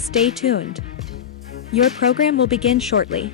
Stay tuned. Your program will begin shortly.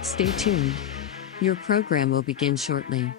Stay tuned. Your program will begin shortly.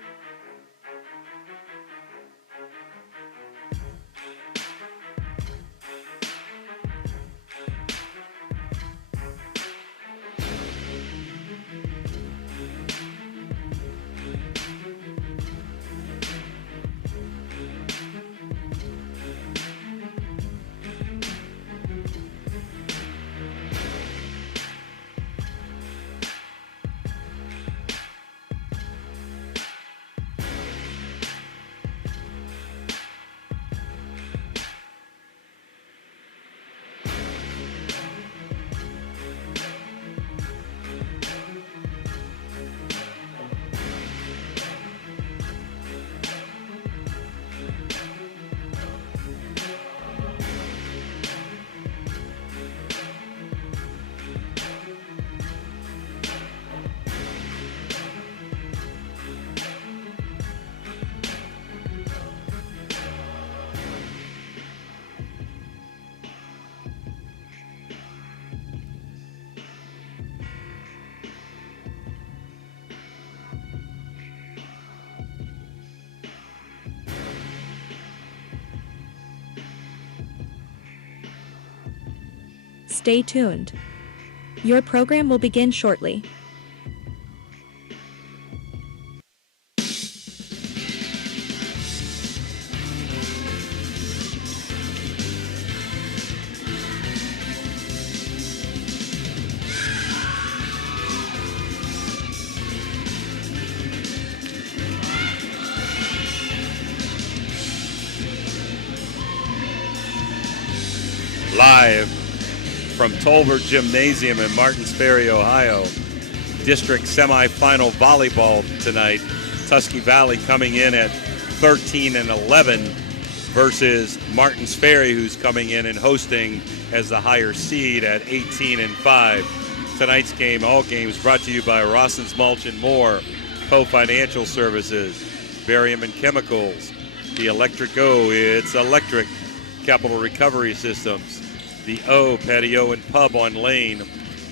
Stay tuned. Your program will begin shortly. Live from Tolbert Gymnasium in Martins Ferry, Ohio. District semifinal volleyball tonight. Tusky Valley coming in at 13-11 versus Martins Ferry, who's coming in and hosting as the higher seed at 18-5. Tonight's game, all games, brought to you by Rossens Mulch and More, Poe Financial Services, Barium and Chemicals, the Electric O, it's electric, Capital Recovery Systems, the O Patio and Pub on Lane,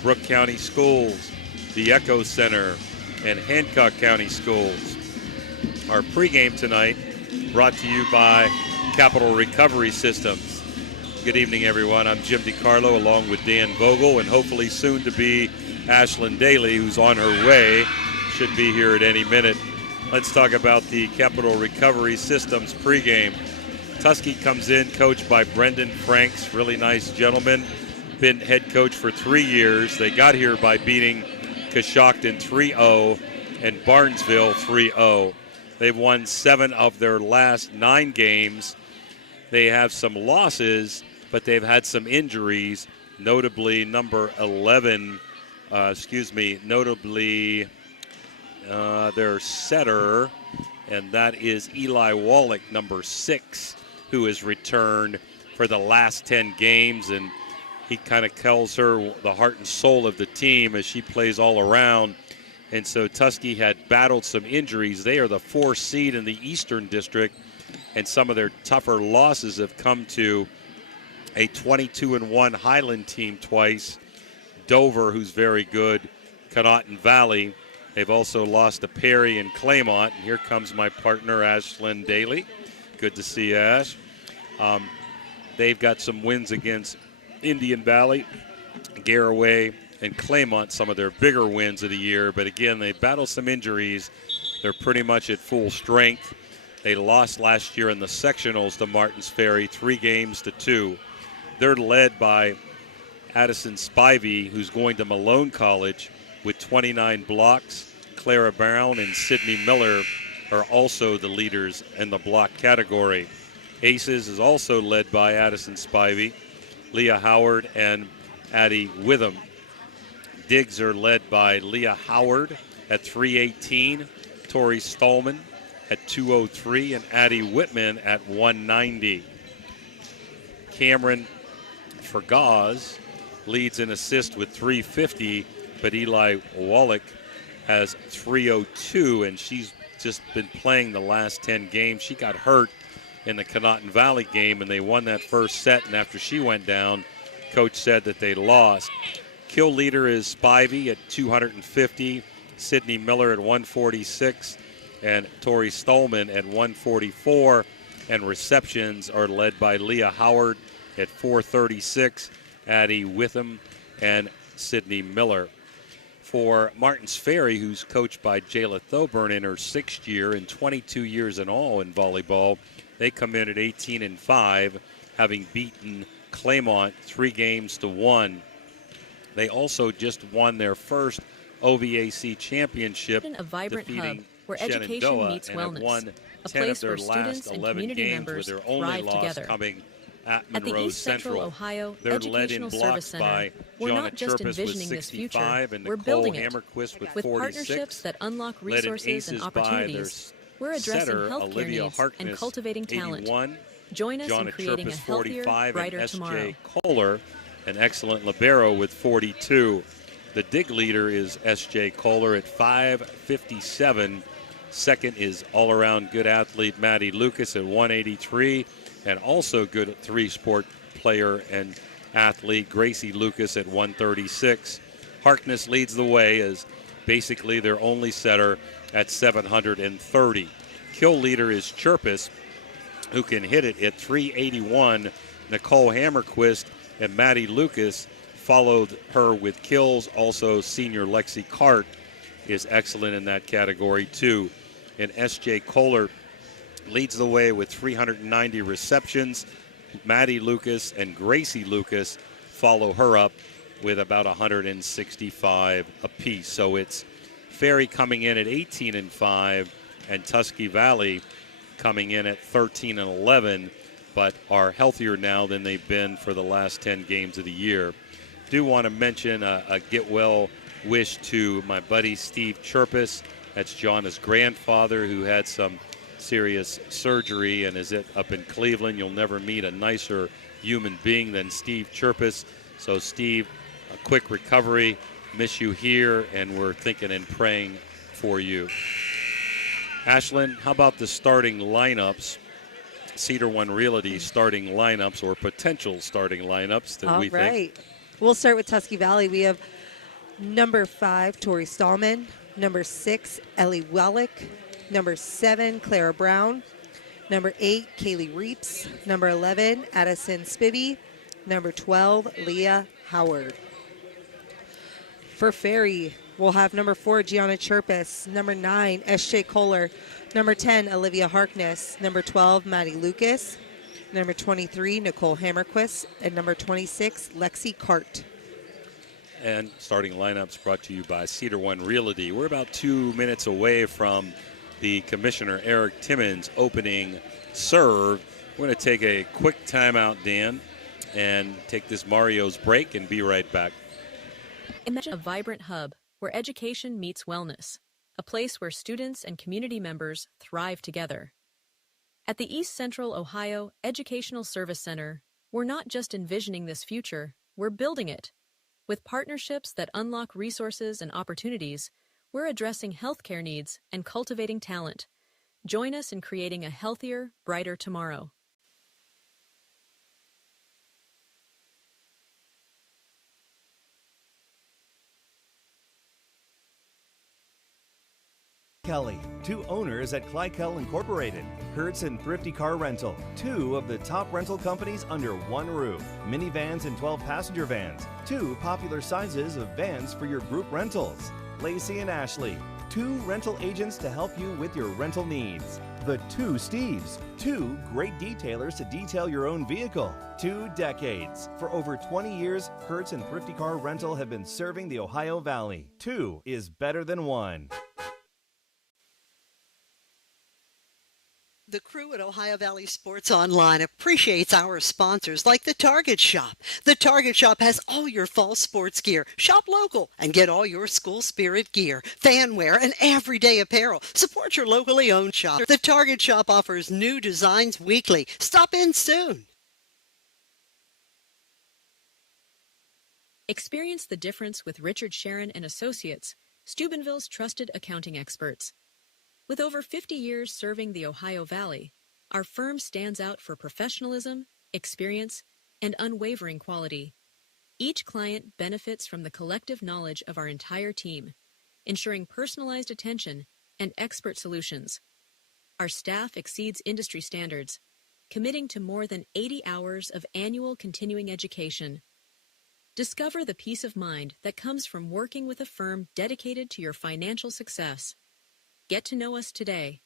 Brooke County Schools, the Echo Center, and Hancock County Schools. Our pregame tonight brought to you by Capital Recovery Systems. Good evening, everyone. I'm Jim DiCarlo along with Dan Vogel and hopefully soon to be Ashlyn Daly, who's on her way, should be here at any minute. Let's talk about the Capital Recovery Systems pregame. Tusky comes in, coached by Brendan Franks, really nice gentleman. Been head coach for 3 years. They got here by beating Coshocton 3-0 and Barnesville 3-0. They've won 7 of their last 9 games. They have some losses, but they've had some injuries, notably number 11, their setter, and that is Eli Wallach, number 6. Who has returned for the last 10 games, and he kind of calls her the heart and soul of the team as she plays all around. And so Tusky had battled some injuries. They are the 4th seed in the Eastern District, and some of their tougher losses have come to a 22-1 Highland team twice, Dover, who's very good, Connaughton Valley. They've also lost to Perry and Claymont. And here comes my partner, Ashlyn Daly. Good to see you, Ash. They've got some wins against Indian Valley Garraway and Claymont, some of their bigger wins of the year. But again, they battle some injuries. They're pretty much at full strength. They lost last year in the sectionals to Martins Ferry 3-2. They're led by Addison Spivey, who's going to Malone College with 29 blocks. Clara Brown and Sydney Miller are also the leaders in the block category. Aces is also led by Addison Spivey, Leah Howard, and Addie Witham. Digs are led by Leah Howard at 318, Tori Stallman at 203, and Addie Whitman at 190. Cameron Fergaz leads in assist with 350, but Eli Wallach has 302, and she's just been playing the last 10 games. She got hurt in the Conotton Valley game, and they won that first set, and after she went down, coach said that they lost. Kill leader is Spivey at 250, Sydney Miller at 146, and Tori Stallman at 144, and receptions are led by Leah Howard at 436, Addie Witham, and Sydney Miller. For Martins Ferry, who's coached by Jayla Thoburn in her 6th year and 22 years in all in volleyball, they come in at 18-5, having beaten Claymont 3-1. They also just won their first OVAC championship, A vibrant defeating hub where Shenandoah, education meets and have wellness. won A 10 place of their where last students and 11 community games, members with their only thrive loss together. coming at At the Monroe East Central Central. Ohio They're led in Educational blocks Service by Center, we're Jonna not just Chirpus with envisioning this future, 65 and we're Nicole building it. Hammerquist with With 46. partnerships that unlock Led in resources aces and by opportunities, we're addressing setter, healthcare Olivia needs Harkness, and cultivating talent. 81. Join us in Jonna creating a Chirpus, healthier, 45, brighter and tomorrow. S.J. Kohler, an excellent libero with 42. The dig leader is S.J. Kohler at 557. Second is all-around good athlete Maddie Lucas at 183, and also good three-sport player and athlete Gracie Lucas at 136. Harkness leads the way as basically their only setter at 730. Kill leader is Chirpus, who can hit it at 381. Nicole Hammerquist and Maddie Lucas followed her with kills. Also, senior Lexi Cart is excellent in that category, too. And S.J. Kohler leads the way with 390 receptions. Maddie Lucas and Gracie Lucas follow her up with about 165 apiece. So it's Ferry coming in at 18-5 and Tusky Valley coming in at 13-11, but are healthier now than they've been for the last 10 games of the year. Do want to mention a get well wish to my buddy Steve Chirpus. That's Jonna's grandfather, who had some serious surgery and is up in Cleveland. You'll never meet a nicer human being than Steve Chirpus. So Steve, a quick recovery. Miss you here, and we're thinking and praying for you. Ashlyn, how about the starting lineups? Cedar One Realty starting lineups, or potential starting lineups that we think. All right. We'll start with Tusky Valley. We have number 5, Tori Stallman. Number 6, Ellie Wellick. Number 7, Clara Brown. Number 8, Kaylee Reeps. Number 11, Addison Spivey. Number 12, Leah Howard. For Ferry, we'll have number 4, Gianna Chirpus. Number 9, S.J. Kohler. Number 10, Olivia Harkness. Number 12, Maddie Lucas. Number 23, Nicole Hammerquist. And number 26, Lexi Cart. And starting lineups brought to you by Cedar One Realty. We're about 2 minutes away from the Commissioner Eric Timmons opening serve. We're going to take a quick timeout, Dan, and take this Mario's break and be right back. Imagine a vibrant hub where education meets wellness, a place where students and community members thrive together. At the East Central Ohio Educational Service Center, we're not just envisioning this future, we're building it. With partnerships that unlock resources and opportunities, we're addressing healthcare needs and cultivating talent. Join us in creating a healthier, brighter tomorrow. Kelly, 2 owners at Clykel Incorporated. Hertz and Thrifty Car Rental, 2 of the top rental companies under one roof. Minivans and 12-passenger vans, 2 popular sizes of vans for your group rentals. Lacey and Ashley, 2 rental agents to help you with your rental needs. The 2 Steves, 2 great detailers to detail your own vehicle. 2 decades. For over 20 years, Hertz and Thrifty Car Rental have been serving the Ohio Valley. 2 is better than 1. The crew at Ohio Valley Sports Online appreciates our sponsors like the Target Shop. The Target Shop has all your fall sports gear. Shop local and get all your school spirit gear, fan wear, and everyday apparel. Support your locally owned shop. The Target Shop offers new designs weekly. Stop in soon. Experience the difference with Richard Sharon and Associates, Steubenville's trusted accounting experts. With over 50 years serving the Ohio Valley, our firm stands out for professionalism, experience, and unwavering quality. Each client benefits from the collective knowledge of our entire team, ensuring personalized attention and expert solutions. Our staff exceeds industry standards, committing to more than 80 hours of annual continuing education. Discover the peace of mind that comes from working with a firm dedicated to your financial success. Get to know us today.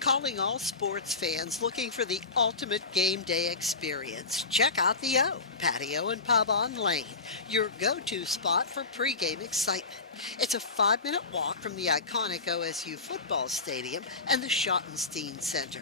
Calling all sports fans looking for the ultimate game day experience. Check out the O, Patio and Pub on Lane, your go-to spot for pregame excitement. It's a 5-minute walk from the iconic OSU football stadium and the Schottenstein Center.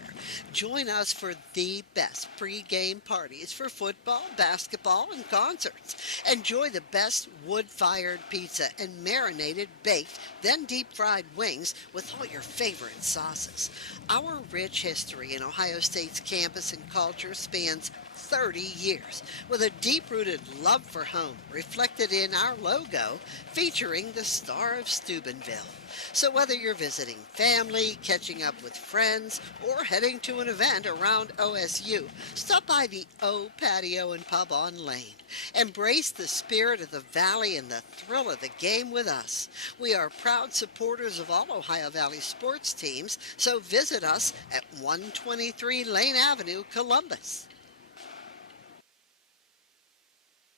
Join us for the best pregame parties for football, basketball, and concerts. Enjoy the best wood-fired pizza and marinated, baked, then deep-fried wings with all your favorite sauces. Our rich history in Ohio State's campus and culture spans 30 years, with a deep-rooted love for home reflected in our logo featuring the Star of Steubenville. So whether you're visiting family, catching up with friends, or heading to an event around OSU, stop by the O Patio and Pub on Lane. Embrace the spirit of the Valley and the thrill of the game with us. We are proud supporters of all Ohio Valley sports teams, so visit us at 123 Lane Avenue, Columbus.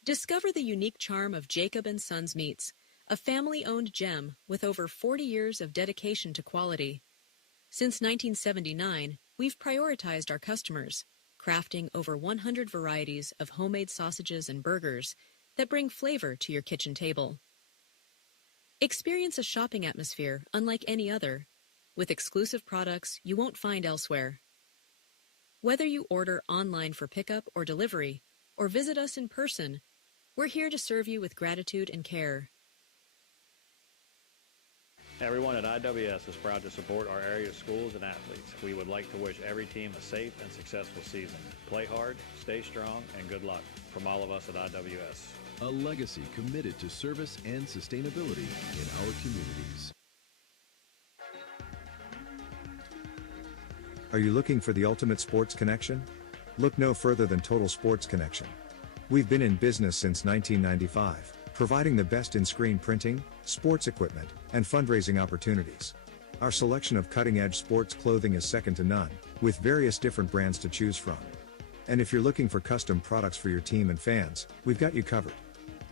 Discover the unique charm of Jacob & Sons Meats, a family-owned gem with over 40 years of dedication to quality. Since 1979, we've prioritized our customers, crafting over 100 varieties of homemade sausages and burgers that bring flavor to your kitchen table. Experience a shopping atmosphere unlike any other, with exclusive products you won't find elsewhere. Whether you order online for pickup or delivery, or visit us in person, we're here to serve you with gratitude and care. Everyone at IWS is proud to support our area schools and athletes. We would like to wish every team a safe and successful season. Play hard, stay strong, and good luck from all of us at IWS. A legacy committed to service and sustainability in our communities. Are you looking for the ultimate sports connection? Look no further than Total Sports Connection. We've been in business since 1995, providing the best in screen printing, sports equipment, and fundraising opportunities. Our selection of cutting-edge sports clothing is second to none, with various different brands to choose from. And if you're looking for custom products for your team and fans, we've got you covered.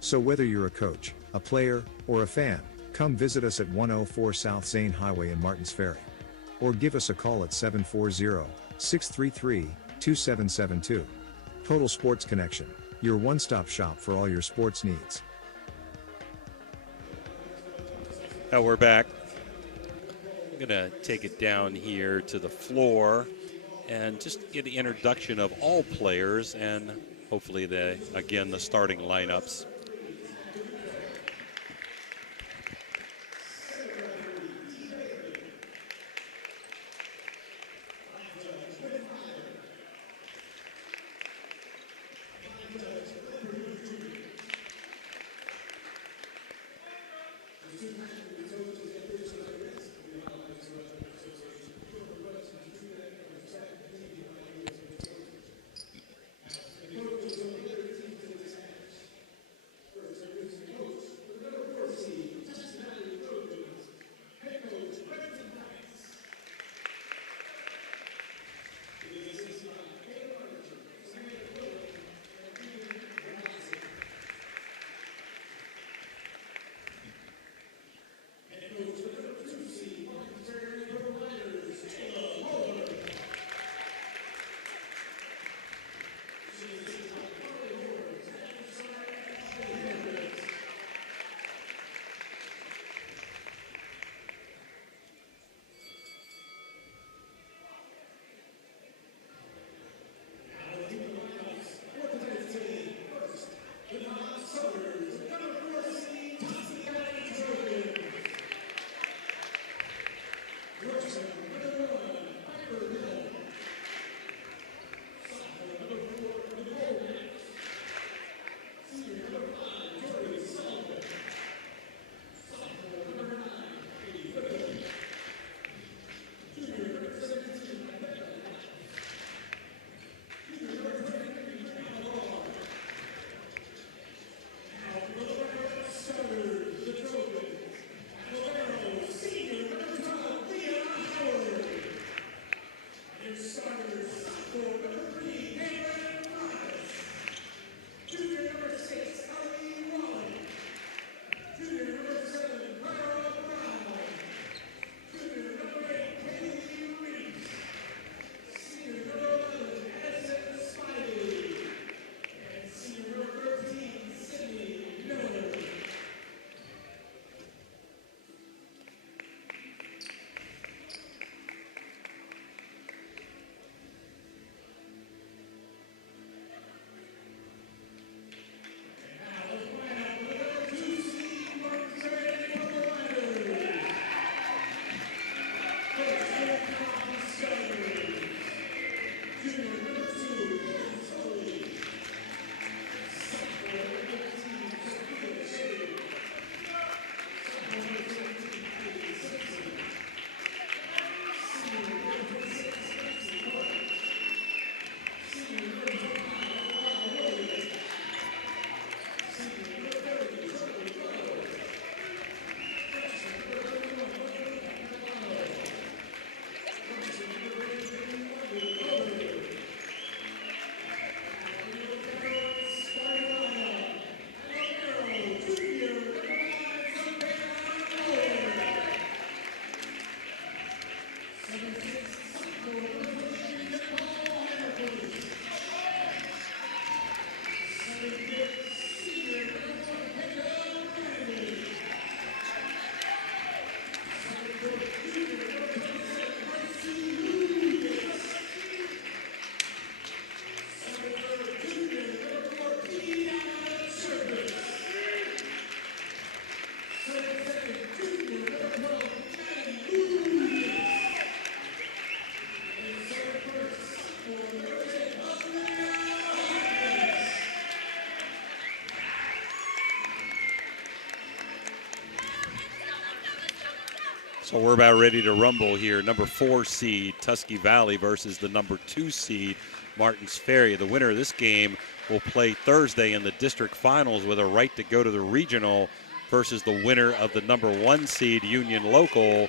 So whether you're a coach, a player, or a fan, come visit us at 104 South Zane Highway in Martins Ferry. Or give us a call at 740-633-2772. Total Sports Connection, your one-stop shop for all your sports needs. Now we're back. I'm going to take it down here to the floor and just get the introduction of all players and hopefully the starting lineups. So we're about ready to rumble here. Number 4 seed, Tusky Valley versus the number 2 seed, Martins Ferry. The winner of this game will play Thursday in the district finals with a right to go to the regional versus the winner of the number 1 seed, Union Local,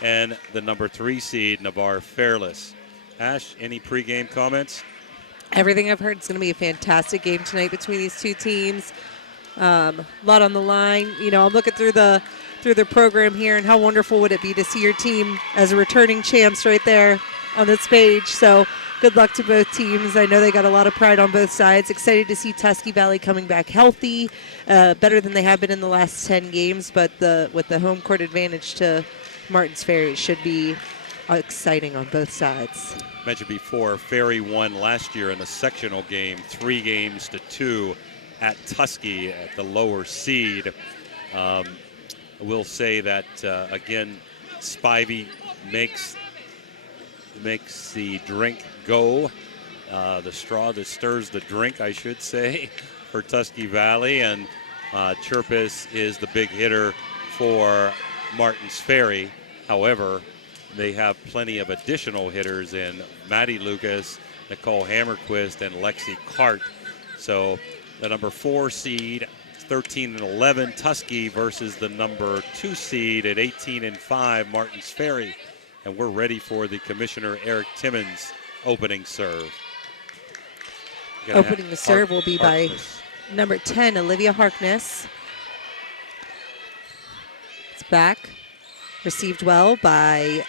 and the number 3 seed, Navarre Fairless. Ash, any pregame comments? Everything I've heard, it's going to be a fantastic game tonight between these two teams. A lot on the line. You know, I'm looking through the program here, and how wonderful would it be to see your team as returning champs right there on this page. So good luck to both teams. I know they got a lot of pride on both sides. Excited to see Tusky Valley coming back healthy, better than they have been in the last 10 games, but with the home court advantage to Martins Ferry, it should be exciting on both sides. Mentioned before, Ferry won last year in the sectional game, 3-2 at Tusky at the lower seed. We'll say that, again, Spivey makes the drink go, the straw that stirs the drink, I should say, for Tusky Valley. And Chirpus is the big hitter for Martins Ferry. However, they have plenty of additional hitters in Maddie Lucas, Nicole Hammerquist, and Lexi Cart. So the number 4 seed, 13-11, Tusky versus the number 2 seed at 18-5, Martins Ferry. And we're ready for the Commissioner Eric Timmons opening serve. Opening the serve will be by number 10, Olivia Harkness. It's back. Received well by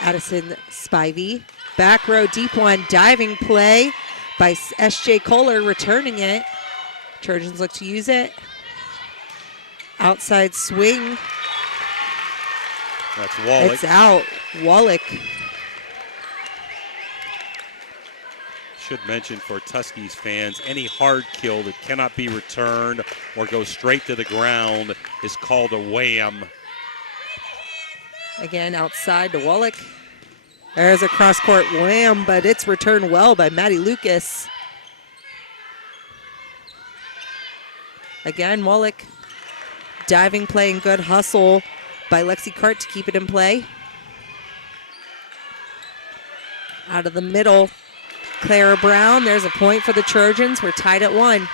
Addison Spivey. Back row, deep one, diving play by S.J. Kohler, returning it. Trojans look to use it. Outside swing. That's Wallach. It's out. Wallach. Should mention for Tuskys fans, any hard kill that cannot be returned or go straight to the ground is called a wham. Again, outside to Wallach. There's a cross-court wham, but it's returned well by Maddie Lucas. Again, Wallach. Diving play and good hustle by Lexi Cart to keep it in play. Out of the middle, Clara Brown. There's a point for the Trojans. We're tied at 1.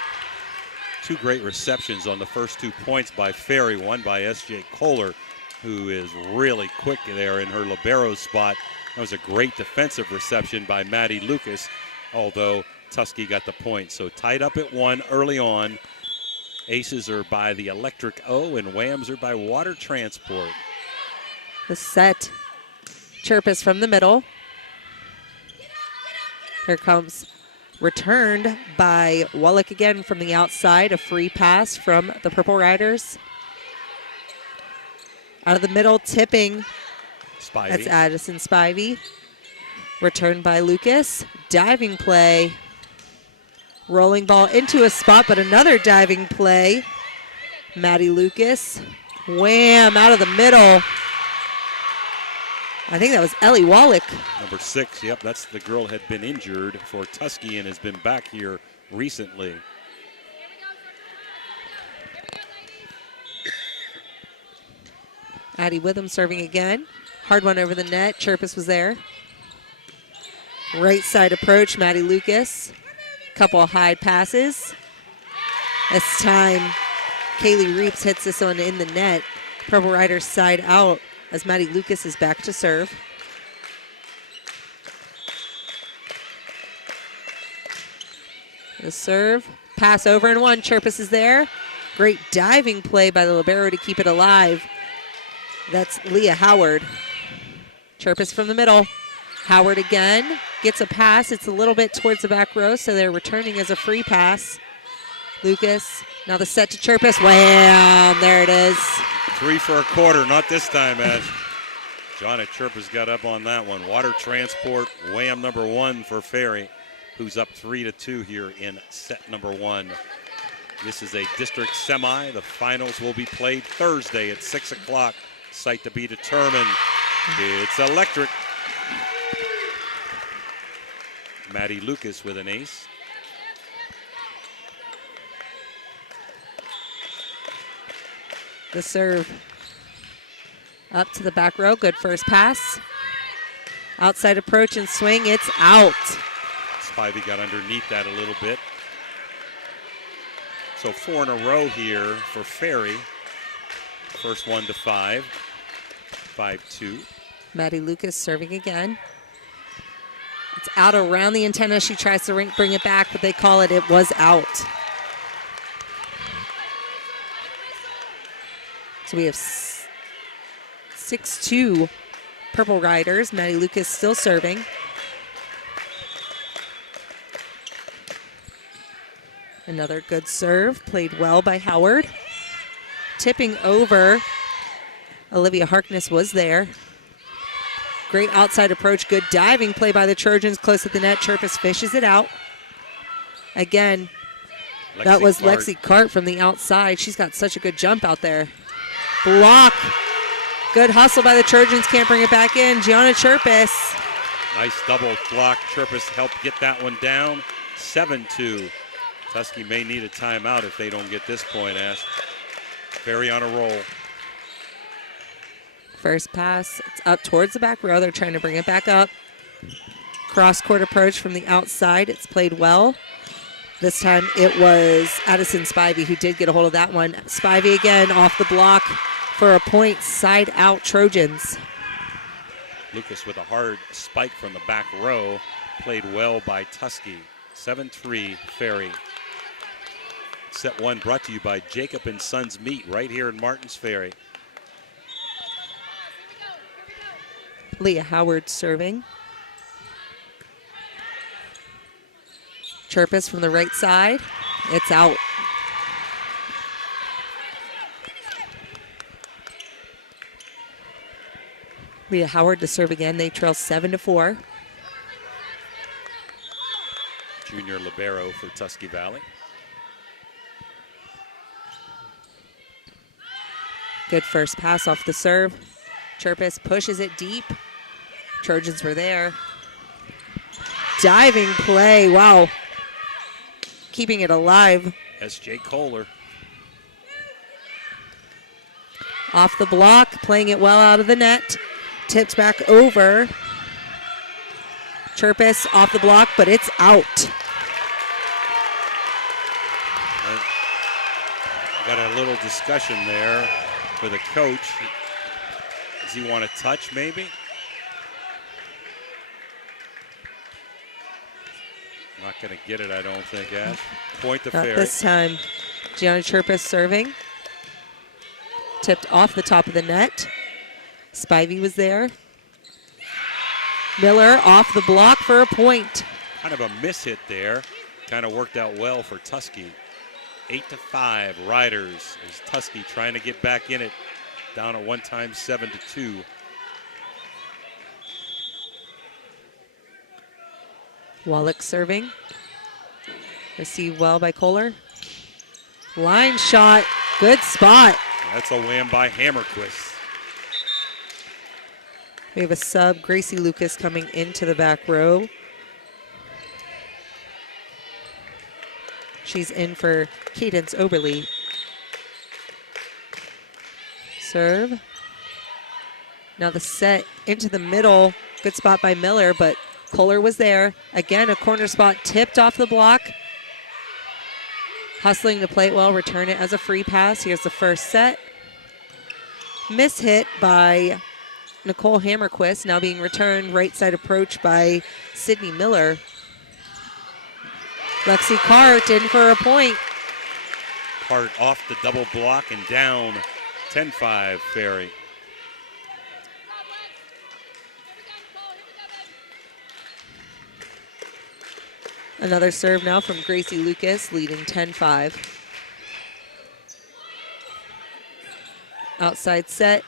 2 great receptions on the first 2 points by Ferry, one by S.J. Kohler, who is really quick there in her libero spot. That was a great defensive reception by Maddie Lucas, although Tusky got the point. So tied up at 1 early on. Aces are by the Electric O, and whams are by Water Transport. The set. Chirpus from the middle. Here comes returned by Wallach again from the outside. A free pass from the Purple Riders. Out of the middle, tipping. Spivey. That's Addison Spivey. Returned by Lucas. Diving play. Rolling ball into a spot, but another diving play. Maddie Lucas. Wham, out of the middle. I think that was Ellie Wallach. Number 6, yep, that's the girl had been injured for Tusky and has been back here recently. Addie Witham serving again. Hard one over the net. Chirpus was there. Right side approach, Maddie Lucas. Couple of high passes. This time, Kaylee Reeps hits this one in the net. Purple Riders side out as Maddie Lucas is back to serve. The serve, pass over and 1. Chirpus is there. Great diving play by the libero to keep it alive. That's Leah Howard. Chirpus from the middle. Howard again gets a pass. It's a little bit towards the back row, so they're returning as a free pass. Lucas, now the set to Chirpus. Wham! There it is. 3 for a quarter, not this time, Ash. Johnny Chirpus got up on that one. Water Transport, wham number 1 for Ferry, who's up 3-2 here in set number 1. This is a district semi. The finals will be played Thursday at 6 o'clock. Site to be determined. It's electric. Maddie Lucas with an ace. The serve Up to the back row, good first pass. Outside approach and swing, it's out. Spivey got underneath that a little bit. So 4 in a row here for Ferry. First one to 5. 5-2. Maddie Lucas serving again. It's out around the antenna. She tries to bring it back, but they call it. It was out. So we have 6-2 Purple Riders. Maddie Lucas still serving. Another good serve, played well by Howard. Tipping over, Olivia Harkness was there. Great outside approach, good diving play by the Trojans, close at the net. Chirpus fishes it out. Again, that was Lexi Cart from the outside. She's got such a good jump out there. Block. Good hustle by the Trojans, can't bring it back in. Gianna Chirpus. Nice double block. Chirpus helped get that one down. 7-2. Tusky may need a timeout if they don't get this point, Ash. Ferry on a roll. First pass, it's up towards the back row. They're trying to bring it back up. Cross-court approach from the outside. It's played well. This time it was Addison Spivey who did get a hold of that one. Spivey again off the block for a point. Side out Trojans. Lucas with a hard spike from the back row. Played well by Tusky. 7-3 Ferry. Set 1 brought to you by Jacob & Sons Meat right here in Martins Ferry. Leah Howard serving. Chirpus from the right side. It's out. Leah Howard to serve again. They trail 7-4. Junior libero for Tusky Valley. Good first pass off the serve. Chirpus pushes it deep. Trojans were there. Diving play, wow. Keeping it alive. S.J. Kohler. Off the block, playing it well out of the net. Tipped back over. Chirpus off the block, but it's out. Got a little discussion there with the coach. Does he want to touch maybe? Not going to get it, I don't think, Ash. Point to Ferry. Not this time. Gianna Chirpus serving. Tipped off the top of the net. Spivey was there. Miller off the block for a point. Kind of a miss hit there. Kind of worked out well for Tusky. 8-5 Riders as Tusky trying to get back in it. Down at one time 7-2. Wallach serving. Received well by Kohler. Line shot. Good spot. That's a wham by Hammerquist. We have a sub, Gracie Lucas, coming into the back row. She's in for Cadence Oberly. Serve. Now the set into the middle. Good spot by Miller, but Kohler was there. Again, a corner spot tipped off the block. Hustling to play it well, return it as a free pass. Here's the first set. Miss hit by Nicole Hammerquist, now being returned. Right side approach by Sydney Miller. Lexi Cart in for a point. Cart off the double block and down 10-5 Ferry. Another serve now from Gracie Lucas, leading 10-5. Outside set,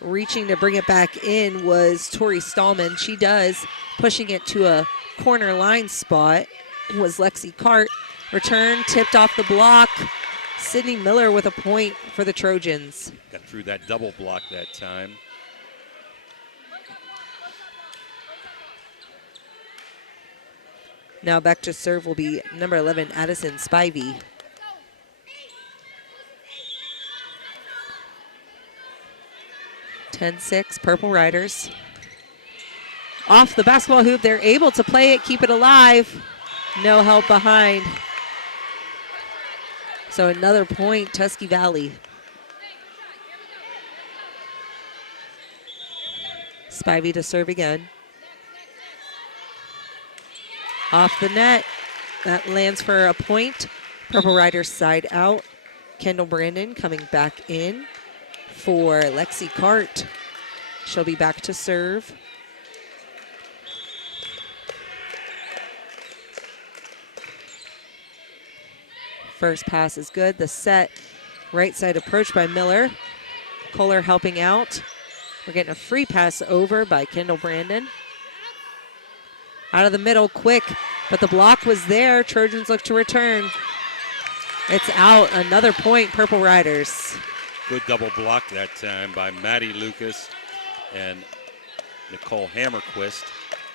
reaching to bring it back in was Tori Stallman. She does, pushing it to a corner line spot was Lexi Cart. Return tipped off the block. Sydney Miller with a point for the Trojans. Got through that double block that time. Now back to serve will be number 11, Addison Spivey. 10-6, Purple Riders. Off the basketball hoop, they're able to play it, keep it alive. No help behind. So another point, Tusky Valley. Spivey to serve again. Off the net. That lands for a point. Purple Riders side out. Kendall Brandon coming back in for Lexi Cart. She'll be back to serve. First pass is good. The set, right side approach by Miller. Kohler helping out. We're getting a free pass over by Kendall Brandon. Out of the middle, quick, but the block was there. Trojans look to return. It's out. Another point, Purple Riders. Good double block that time by Maddie Lucas and Nicole Hammerquist.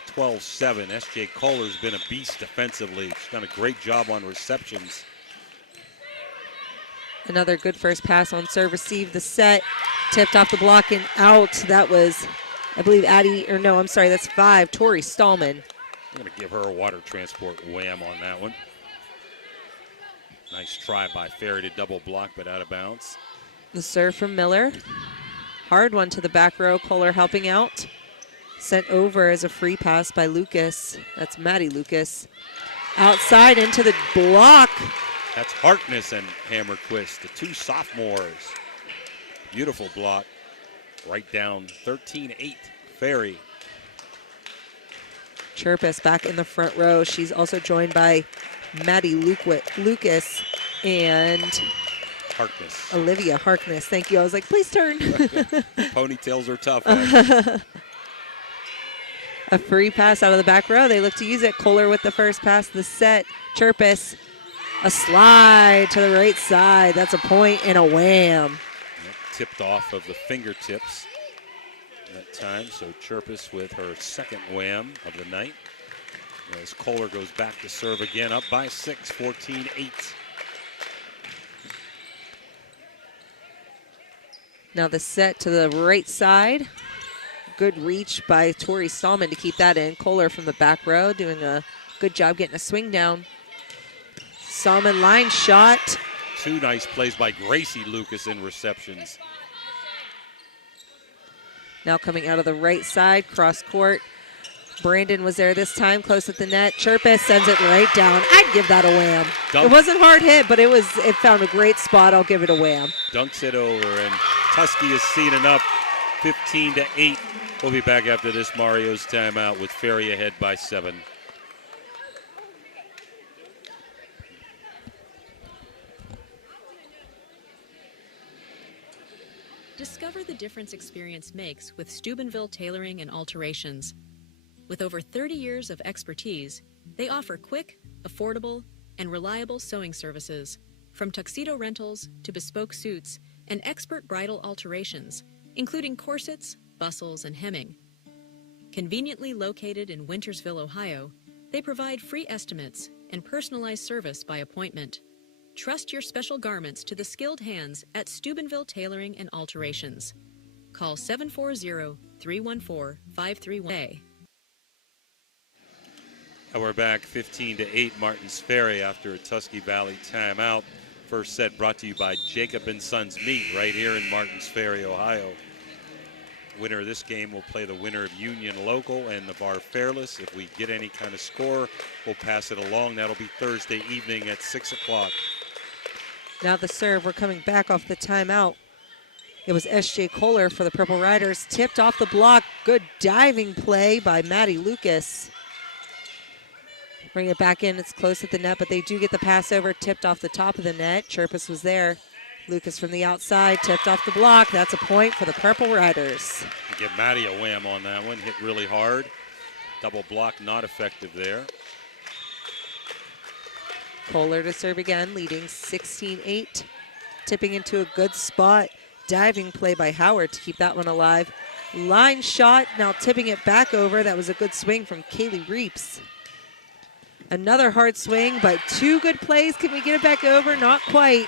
12-7. S.J. Kohler's been a beast defensively. She's done a great job on receptions. Another good first pass on serve receive. The set tipped off the block and out. That was, I believe, that's 5, Tori Stallman. I'm going to give her a water transport wham on that one. Nice try by Ferry to double block, but out of bounds. The serve from Miller. Hard one to the back row. Kohler helping out. Sent over as a free pass by Lucas. That's Maddie Lucas. Outside into the block. That's Harkness and Hammerquist, the two sophomores. Beautiful block. Right down 13-8, Ferry. Chirpus back in the front row. She's also joined by Maddie Lucas and Harkness. Olivia Harkness. Thank you. I was like, please turn. Ponytails are tough. Right? A free pass out of the back row. They look to use it. Kohler with the first pass. The set. Chirpus. A slide to the right side. That's a point and a wham. Tipped off of the fingertips that time. So Chirpus with her second wham of the night. As Kohler goes back to serve again, up by 6, 14-8. Now the set to the right side. Good reach by Tori Stallman to keep that in. Kohler from the back row doing a good job getting a swing down. Stallman line shot. Two nice plays by Gracie Lucas in receptions. Now coming out of the right side, cross court. Brandon was there this time, close at the net. Chirpus sends it right down. I'd give that a wham. It wasn't hard hit, but it found a great spot. I'll give it a wham. Dunks it over, and Tusky has seen enough. 15-8. We'll be back after this Mario's timeout with Ferry ahead by 7. Discover the difference experience makes with Steubenville Tailoring and Alterations. With over 30 years of expertise, they offer quick, affordable, and reliable sewing services, from tuxedo rentals to bespoke suits and expert bridal alterations, including corsets, bustles, and hemming. Conveniently located in Wintersville, Ohio, they provide free estimates and personalized service by appointment. Trust your special garments to the skilled hands at Steubenville Tailoring and Alterations. Call 740-314-531. We're back 15-8, Martins Ferry after a Tusky Valley timeout. First set brought to you by Jacob & Sons Meat right here in Martins Ferry, Ohio. Winner of this game will play the winner of Union Local and the Bar Fairless. If we get any kind of score, we'll pass it along. That'll be Thursday evening at 6 o'clock. Now the serve. We're coming back off the timeout. It was S.J. Kohler for the Purple Riders. Tipped off the block. Good diving play by Maddie Lucas. Bring it back in. It's close at the net, but they do get the pass over. Tipped off the top of the net. Chirpus was there. Lucas from the outside. Tipped off the block. That's a point for the Purple Riders. Give Maddie a wham on that one. Hit really hard. Double block not effective there. Kohler to serve again, leading 16-8. Tipping into a good spot. Diving play by Howard to keep that one alive. Line shot. Now tipping it back over. That was a good swing from Kaylee Reeps. Another hard swing, but two good plays. Can we get it back over? Not quite.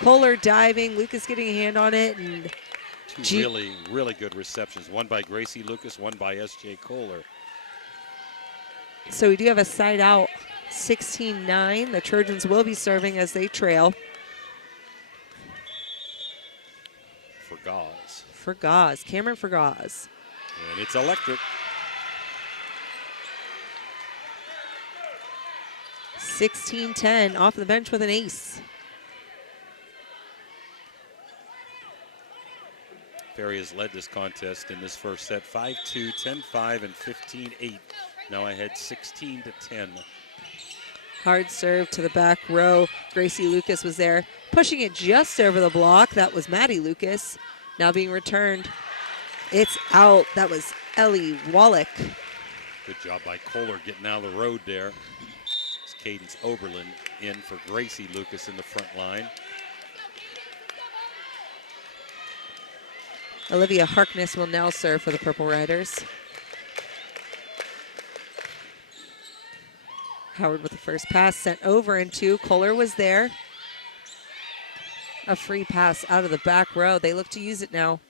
Kohler diving. Lucas getting a hand on it. And Two really, really good receptions. One by Gracie Lucas, one by S.J. Kohler. So we do have a side out, 16-9. The Trojans will be serving as they trail. For Gauze. For Gauze, Cameron for Gauze. And it's electric. 16-10, off the bench with an ace. Ferry has led this contest in this first set, 5-2, 10-5, and 15-8. Now ahead 16-10. Hard serve to the back row. Gracie Lucas was there, pushing it just over the block. That was Maddie Lucas. Now being returned. It's out. That was Ellie Wallach. Good job by Kohler getting out of the road there. It's Cadence Oberlin in for Gracie Lucas in the front line. Olivia Harkness will now serve for the Purple Riders. Howard with the first pass, sent over and two. Kohler was there. A free pass out of the back row. They look to use it now.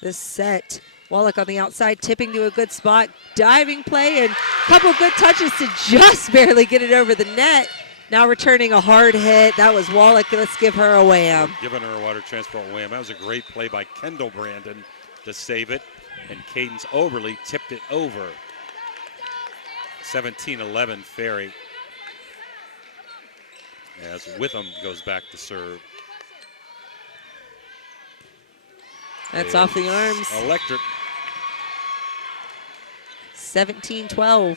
This set. Wallach on the outside, tipping to a good spot. Diving play and a couple good touches to just barely get it over the net. Now returning a hard hit. That was Wallach. Let's give her a wham. Giving her a water transport wham. That was a great play by Kendall Brandon to save it. And Cadence Overly tipped it over. 17-11 Ferry. As Witham goes back to serve. That's off the arms. Electric. 17-12.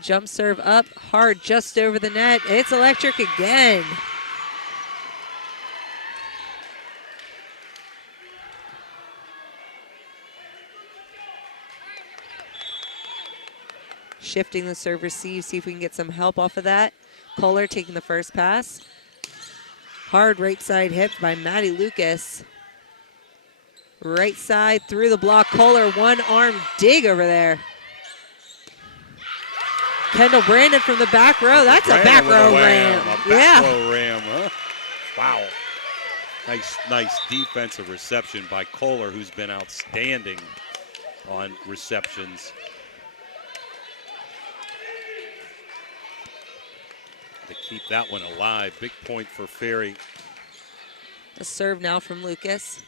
Jump serve up, hard just over the net. It's electric again. Shifting the serve receive, see if we can get some help off of that. Kohler taking the first pass. Hard right side hit by Maddie Lucas. Right side through the block. Kohler, one arm dig over there. Kendall Brandon from the back row. That's a back row ram. A back row ram, huh? Wow. Nice defensive reception by Kohler, who's been outstanding on receptions. To keep that one alive. Big point for Ferry. A serve now from Lucas.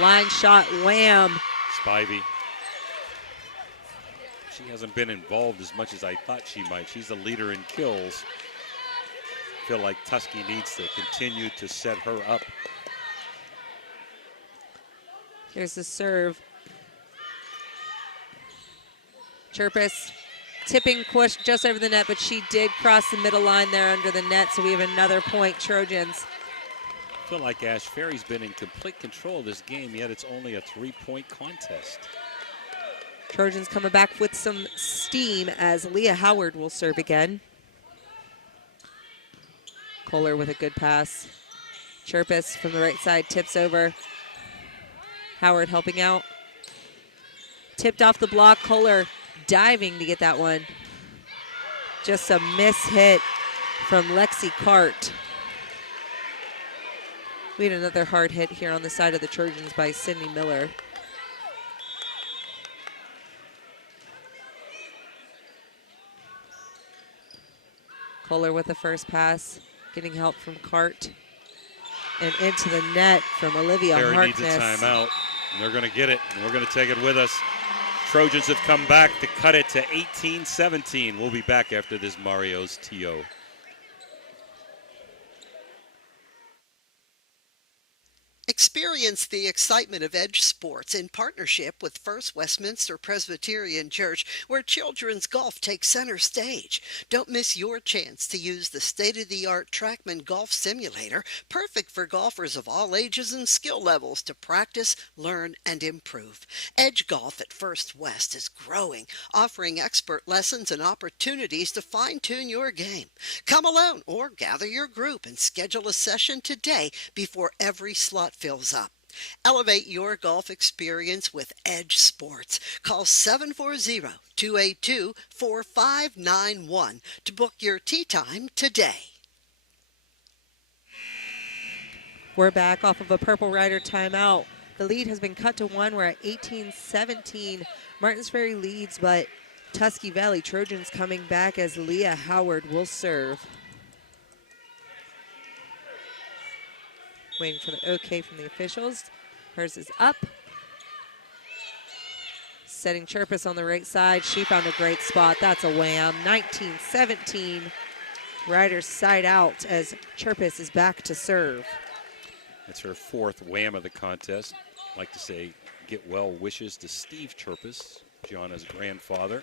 Line shot, wham. Spivey. She hasn't been involved as much as I thought she might. She's the leader in kills. Feel like Tusky needs to continue to set her up. Here's the serve. Chirpus tipping push just over the net, but she did cross the middle line there under the net, so we have another point, Trojans. I feel like Ash Ferry's been in complete control of this game, yet it's only a 3-point contest. Trojans coming back with some steam as Leah Howard will serve again. Kohler with a good pass. Chirpus from the right side tips over. Howard helping out. Tipped off the block. Kohler diving to get that one. Just a miss hit from Lexi Cart. We had another hard hit here on the side of the Trojans by Sydney Miller. Kohler with the first pass, getting help from Cart. And into the net from Olivia Harkness. Ferry needs a timeout, and they're going to get it, and we're going to take it with us. Trojans have come back to cut it to 18-17. We'll be back after this Mario's TO. Experience the excitement of Edge Sports in partnership with First Westminster Presbyterian Church, where children's golf takes center stage. Don't miss your chance to use the state-of-the-art TrackMan Golf Simulator, perfect for golfers of all ages and skill levels to practice, learn, and improve. Edge Golf at First West is growing, offering expert lessons and opportunities to fine-tune your game. Come alone or gather your group and schedule a session today before every slot fills up. Elevate your golf experience with Edge Sports. Call 740-282-4591 to book your tee time today. We're back off of a Purple Rider timeout. The lead has been cut to 1. We're at 18-17. Martins Ferry leads, but Tusky Valley Trojans coming back as Leah Howard will serve. Waiting for the okay from the officials. Hers is up. Setting Chirpus on the right side. She found a great spot. That's a wham. 19-17. Riders side out as Chirpus is back to serve. It's her 4th wham of the contest. I'd like to say get well wishes to Steve Chirpus, Gianna's grandfather.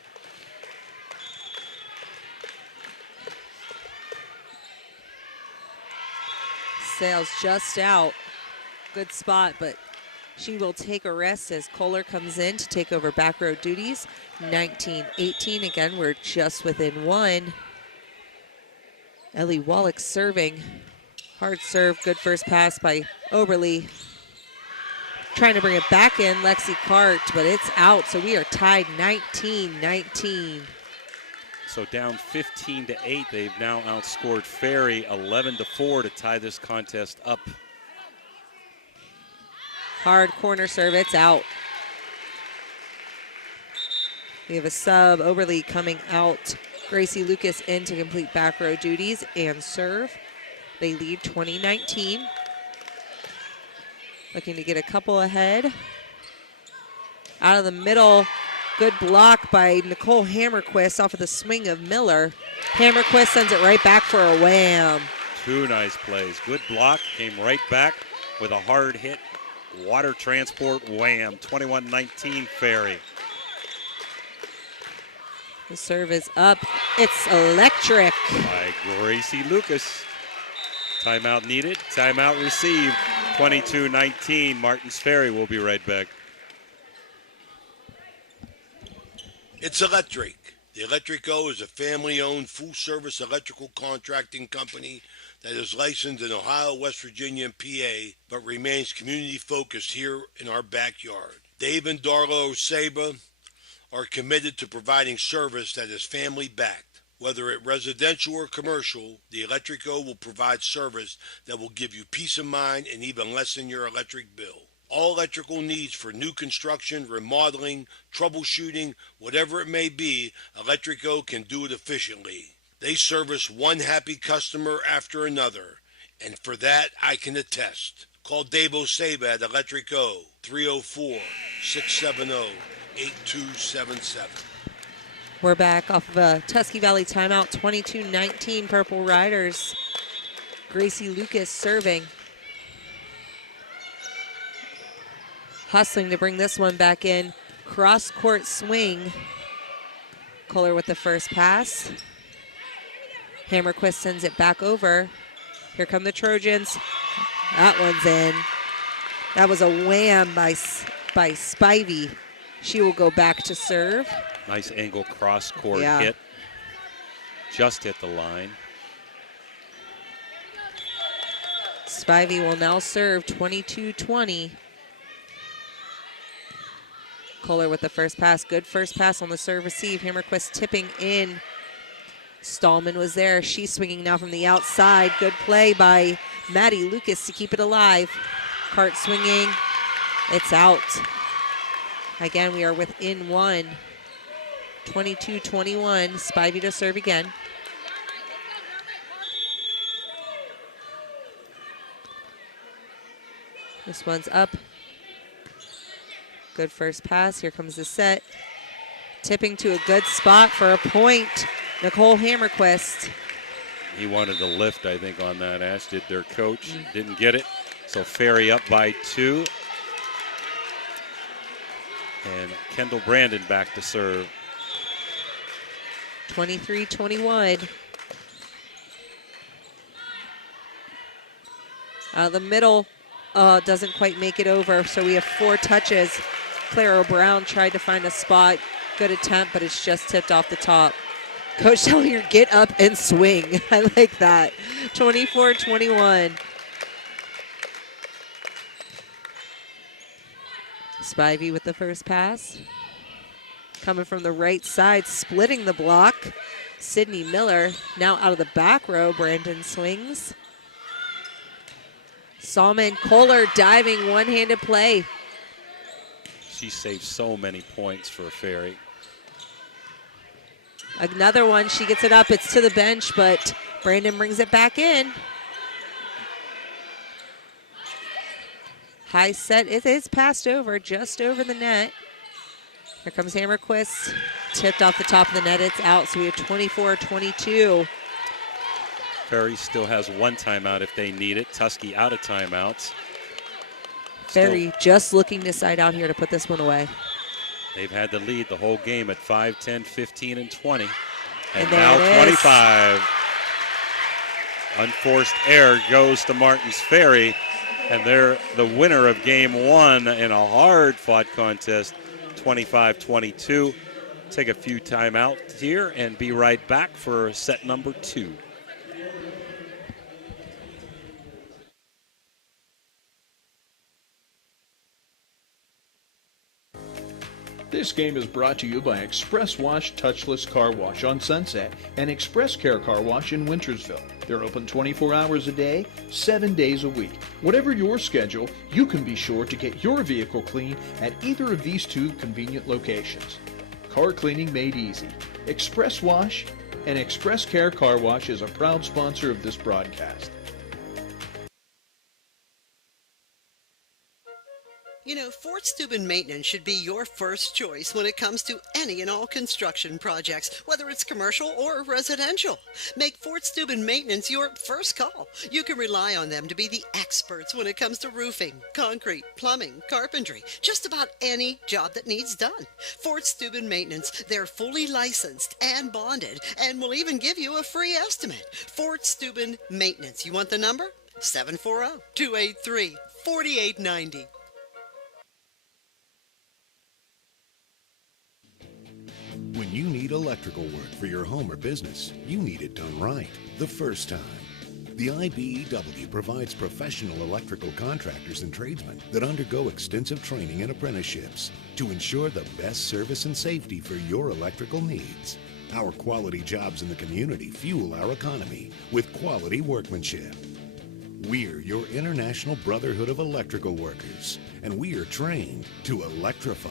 Sails just out. Good spot, but she will take a rest as Kohler comes in to take over back row duties. 19-18. Again, we're just within 1. Ellie Wallach serving. Hard serve, good first pass by Oberly. Trying to bring it back in, Lexi Cart, but it's out, so we are tied 19-19. So down 15-8, they've now outscored Ferry 11-4 to tie this contest up. Hard corner serve, it's out. We have a sub, Oberly coming out. Gracie Lucas in to complete back row duties and serve. They lead 20-19. Looking to get a couple ahead. Out of the middle, good block by Nicole Hammerquist off of the swing of Miller. Hammerquist sends it right back for a wham. 2 nice plays. Good block, came right back with a hard hit. Water transport wham. 21-19 Ferry. The serve is up. It's electric. By Gracie Lucas. Timeout needed, timeout received. 22-19, Martins Ferry will be right back. It's electric. The Electrico is a family-owned, full-service electrical contracting company that is licensed in Ohio, West Virginia, and PA, but remains community-focused here in our backyard. Dave and Darla Oseba are committed to providing service that is family-backed. Whether it residential or commercial, the Electrico will provide service that will give you peace of mind and even lessen your electric bill. All electrical needs for new construction, remodeling, troubleshooting, whatever it may be, Electrico can do it efficiently. They service one happy customer after another, and for that I can attest. Call Dave Oseba at Electrico, 304-670-8277. We're back off of a Tusky Valley timeout, 22-19 Purple Riders. Gracie Lucas serving. Hustling to bring this one back in. Cross-court swing. Kohler with the first pass. Hammerquist sends it back over. Here come the Trojans. That one's in. That was a wham by Spivey. She will go back to serve. Nice angle cross-court hit. Just hit the line. Spivey will now serve 22-20. Kohler with the first pass. Good first pass on the serve receive. Hammerquist tipping in. Stallman was there. She's swinging now from the outside. Good play by Maddie Lucas to keep it alive. Cart swinging. It's out. Again, we are within 1. 22-21. Spivey to serve again. This one's up. Good first pass. Here comes the set. Tipping to a good spot for a point. Nicole Hammerquist. He wanted to lift, I think, on that, as did their coach. Didn't get it. So Ferry up by 2. And Kendall Brandon back to serve. 23-21. The middle doesn't quite make it over, so we have 4 touches. Clara Brown tried to find a spot. Good attempt, but it's just tipped off the top. Coach telling her, get up and swing. I like that. 24-21. Spivey with the first pass. Coming from the right side, splitting the block. Sydney Miller now out of the back row. Brandon swings. Salman Kohler diving one-handed play. She saved so many points for Ferry. Another one, she gets it up. It's to the bench, but Brandon brings it back in. High set, it is passed over, just over the net. Here comes Hammerquist, tipped off the top of the net, it's out, so we have 24-22. Ferry still has one timeout if they need it. Tusky out of timeouts. Ferry just looking to side out here to put this one away. They've had the lead the whole game at 5, 10, 15, and 20. And there now it is. 25. Unforced error goes to Martins Ferry, and they're the winner of game one in a hard-fought contest, 25-22. Take a few timeouts here and be right back for set number 2. This game is brought to you by Express Wash Touchless Car Wash on Sunset and Express Care Car Wash in Wintersville. They're open 24 hours a day, 7 days a week. Whatever your schedule, you can be sure to get your vehicle clean at either of these 2 convenient locations. Car cleaning made easy. Express Wash and Express Care Car Wash is a proud sponsor of this broadcast. You know, Fort Steuben Maintenance should be your first choice when it comes to any and all construction projects, whether it's commercial or residential. Make Fort Steuben Maintenance your first call. You can rely on them to be the experts when it comes to roofing, concrete, plumbing, carpentry, just about any job that needs done. Fort Steuben Maintenance, they're fully licensed and bonded and will even give you a free estimate. Fort Steuben Maintenance. You want the number? 740-283-4890. When you need electrical work for your home or business, you need it done right the first time. The IBEW provides professional electrical contractors and tradesmen that undergo extensive training and apprenticeships to ensure the best service and safety for your electrical needs. Our quality jobs in the community fuel our economy with quality workmanship. We're your International Brotherhood of Electrical Workers, and we are trained to electrify.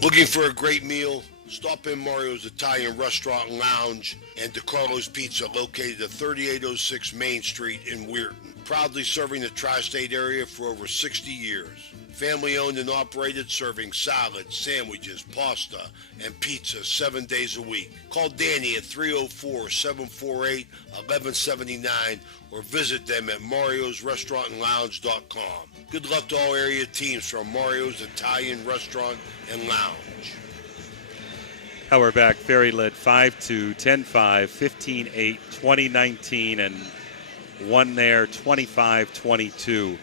Looking for a great meal? Stop in Mario's Italian Restaurant and Lounge and DeCarlo's Pizza, located at 3806 Main Street in Weirton. Proudly serving the tri-state area for over 60 years. Family owned and operated, serving salads, sandwiches, pasta, and pizza 7 days a week. Call Danny at 304-748-1179 or visit them at mariosrestaurantandlounge.com. Good luck to all area teams from Mario's Italian Restaurant and Lounge. Now we're back. Ferry led 5-2, 10-5, 15-8, 20-19, and won there 25-22.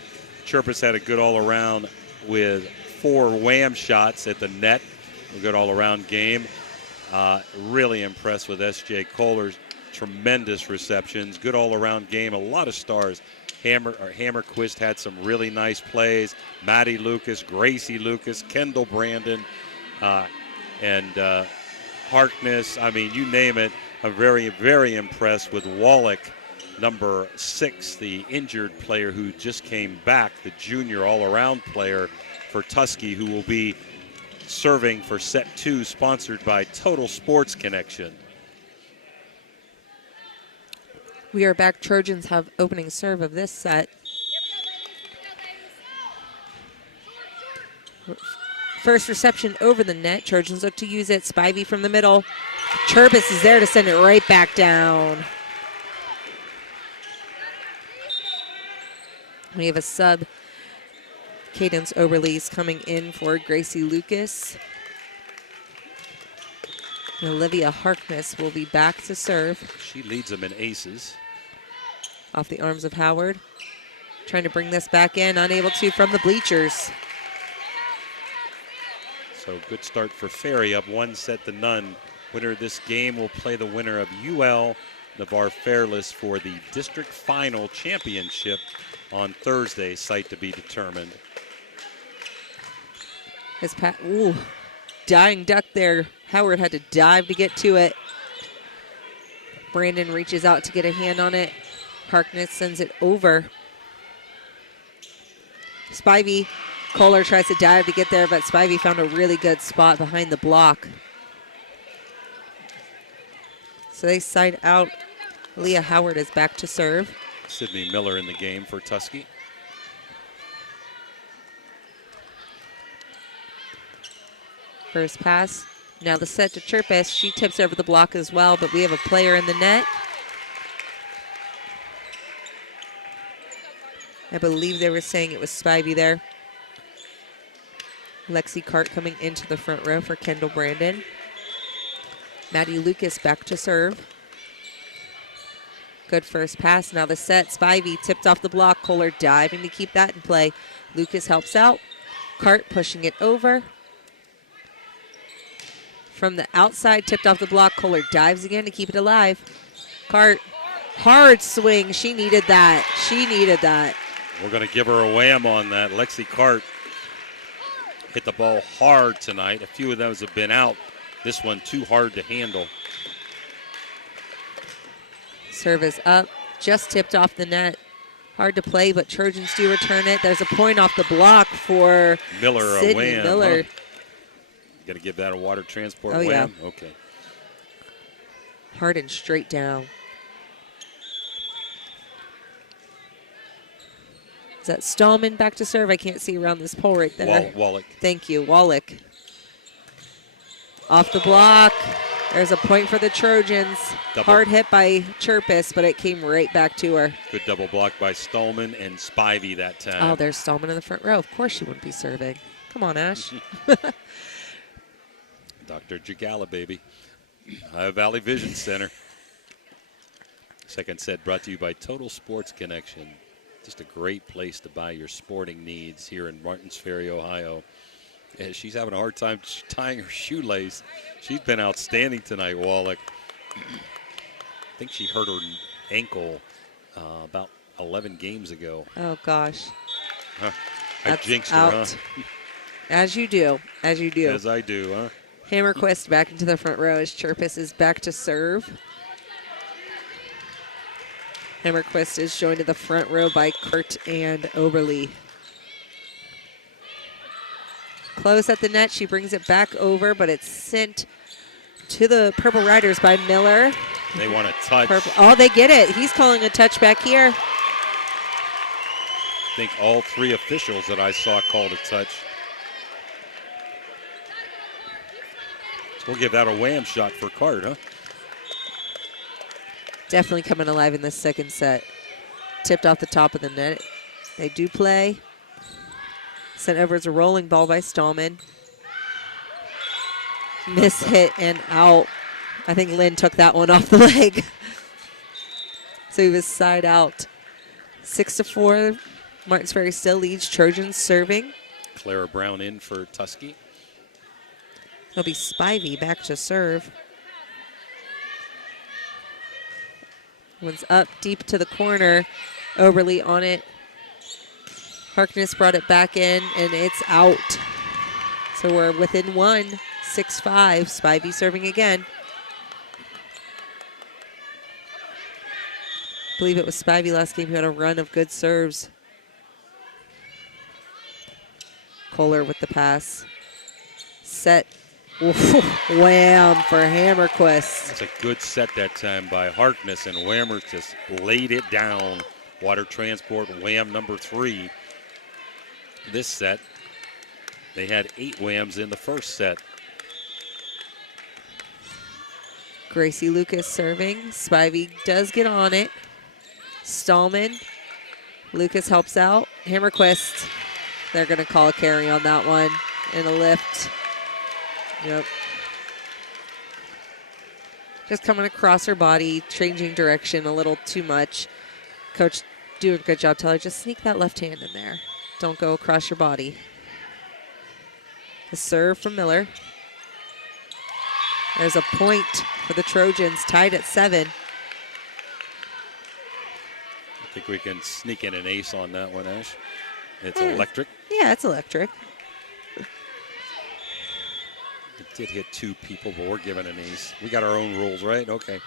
Chirpus had a good all-around with 4 wham shots at the net. A good all-around game. Really impressed with S.J. Kohler's tremendous receptions. Good all-around game. A lot of stars. Hammerquist had some really nice plays. Maddie Lucas, Gracie Lucas, Kendall Brandon, and Harkness. I mean, you name it. I'm very, very impressed with Wallach, number 6, the injured player who just came back, the junior all-around player for Tuskegee, who will be serving for set 2, sponsored by Total Sports Connection. We are back. Trojans have opening serve of this set. First reception over the net. Trojans look to use it. Spivey from the middle. Chirpus is there to send it right back down. We have a sub. Cadence Oberle's coming in for Gracie Lucas. And Olivia Harkness will be back to serve. She leads them in aces. Off the arms of Howard. Trying to bring this back in, unable to from the bleachers. So good start for Ferry, up 1-0. Winner of this game will play the winner of UL Navarre Fairless for the district final championship on Thursday, site to be determined. His dying duck there. Howard had to dive to get to it. Brandon reaches out to get a hand on it. Harkness sends it over. Spivey, Kohler tries to dive to get there, but Spivey found a really good spot behind the block. So they side out. Leah Howard is back to serve. Sydney Miller in the game for Tuskegee. First pass. Now the set to Chirpus. She tips over the block as well, but we have a player in the net. I believe they were saying it was Spivey there. Lexi Cart coming into the front row for Kendall Brandon. Maddie Lucas back to serve. Good first pass. Now the set. Spivey tipped off the block. Kohler diving to keep that in play. Lucas helps out. Cart pushing it over. From the outside, tipped off the block. Kohler dives again to keep it alive. Cart, hard swing. She needed that. She needed that. We're going to give her a wham on that. Lexi Cart hit the ball hard tonight. A few of those have been out. This one too hard to handle. Service up, just tipped off the net. Hard to play, but Trojans do return it. There's a point off the block for Miller, Sydney a wham. Miller. Huh? Got to give that a water transport Oh, wham? yeah. Okay. Hard and straight down. Is that Stallman back to serve? I can't see around this pole right there. Wallach. Thank you, Wallach. Off the block. There's a point for the Trojans. Hard hit by Chirpus, but it came right back to her. Good double block by Stallman and Spivey that time. Oh, there's Stallman in the front row. Of course she wouldn't be serving. Come on, Ash. Dr. Jagala, baby. Ohio Valley Vision Center. Second set brought to you by Total Sports Connection. Just a great place to buy your sporting needs here in Martins Ferry, Ohio. And she's having a hard time tying her shoelace. She's been outstanding tonight, Wallach. I think she hurt her ankle about 11 games ago. Oh, gosh. Huh. I That's jinxed out. her, huh? As you do. As you do. As I do, huh? Hammerquist back into the front row as Chirpus is back to serve. Hammerquist is joined to the front row by Kurt and Oberly. Close at the net. She brings it back over, but it's sent to the Purple Riders by Miller. They want a touch. Purple. Oh, they get it. He's calling a touch back here. I think all three officials that I saw called a touch. So we'll give that a wham shot for Cart, huh? Definitely coming alive in this second set. Tipped off the top of the net. They do play. Sent over as a rolling ball by Stallman. Miss hit and out. I think Lynn took that one off the leg. So he was side out. 6-4. Martins Ferry still leads. Trojans serving. Clara Brown in for Tuskegee. It'll be Spivey back to serve. One's up deep to the corner. Oberly on it. Harkness brought it back in, and it's out. So we're within one, 6-5. Spivey serving again. I believe it was Spivey last game who had a run of good serves. Kohler with the pass. Set. Ooh, wham for Hammerquist. That's a good set that time by Harkness, and Whammer just laid it down. Water transport wham number 3. This set, they had 8 whams in the first set. Gracie Lucas serving. Spivey does get on it. Stallman. Lucas helps out. Hammerquist. They're going to call a carry on that one and a lift. Yep. Just coming across her body, changing direction a little too much. Coach doing a good job. Tell her, just sneak that left hand in there. Don't go across your body. The serve from Miller. There's a point for the Trojans, tied at 7. I think we can sneak in an ace on that one, Ash. It's electric. Yeah, it's electric. It did hit 2 people, but we're giving an ace. We got our own rules, right? Okay.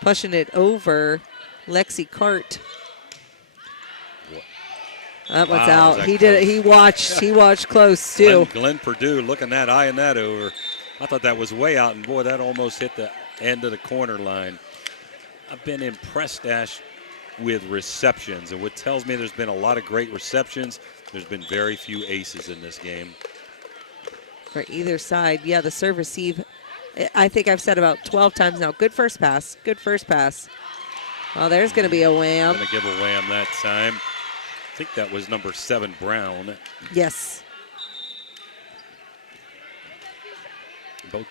Pushing it over Lexi Cart. That one's out. He did it. He watched close too. Glenn Purdue looking that, eyeing that over. I thought that was way out, and boy, that almost hit the end of the corner line. I've been impressed, Ash, with receptions, and what tells me there's been a lot of great receptions. There's been very few aces in this game. For either side, yeah, the serve receive. I think I've said about 12 times now. Good first pass. Good first pass. Oh, there's going to be a wham. Going to give a wham that time. I think that was number 7, Brown. Yes. Both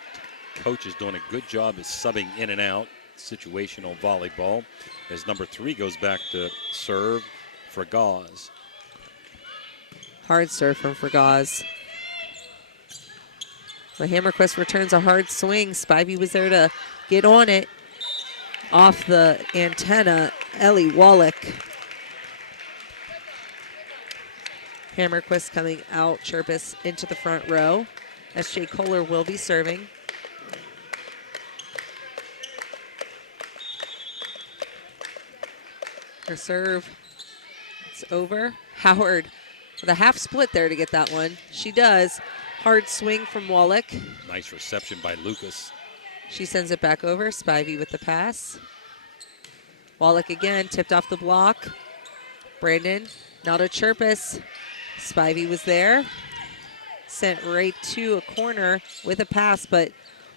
coaches doing a good job of subbing in and out. Situational volleyball. As number 3 goes back to serve for Gauze. Hard serve from Fergaz. The Hammerquist returns a hard swing. Spivey was there to get on it. Off the antenna, Ellie Wallach. Hammerquist coming out, Chirpus into the front row. S.J. Kohler will be serving. Her serve, it's over. Howard with a half split there to get that one. She does. Hard swing from Wallach. Nice reception by Lucas. She sends it back over. Spivey with the pass. Wallach again, tipped off the block. Brandon, now to Chirpus. Spivey was there. Sent right to a corner with a pass, but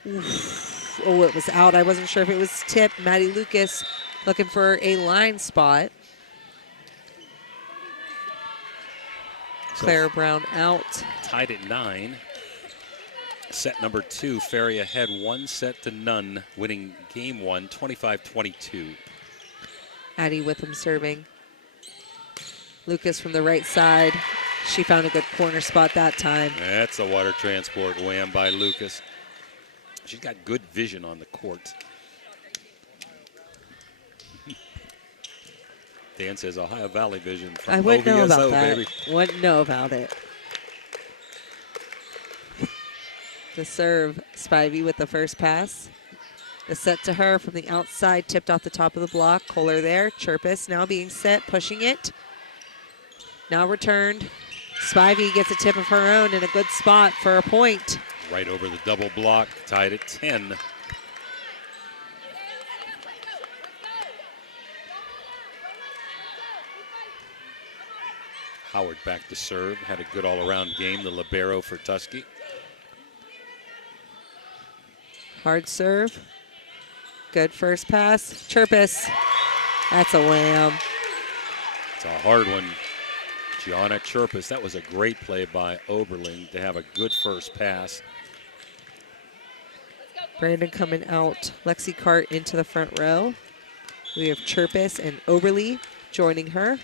oof, oh, it was out. I wasn't sure if it was tipped. Maddie Lucas looking for a line spot. Claire Brown out. Tied at 9. Set number 2, Ferry ahead 1-0, winning game 1, 25-22. Addie Witham serving. Lucas from the right side. She found a good corner spot that time. That's a water transport wham by Lucas. She's got good vision on the court. Dan says Ohio Valley Vision from I wouldn't know about that. Baby. Wouldn't know about it. The serve, Spivey with the first pass. The set to her from the outside, tipped off the top of the block. Kohler there, Chirpus now being set, pushing it. Now returned. Spivey gets a tip of her own in a good spot for a point. Right over the double block, tied at 10. Howard back to serve, had a good all-around game, the libero for Tuskegee. Hard serve. Good first pass. Chirpus. That's a wham. It's a hard one. Gianna Chirpus, that was a great play by Oberling to have a good first pass. Brandon coming out. Lexi Cart into the front row. We have Chirpus and Oberly joining her.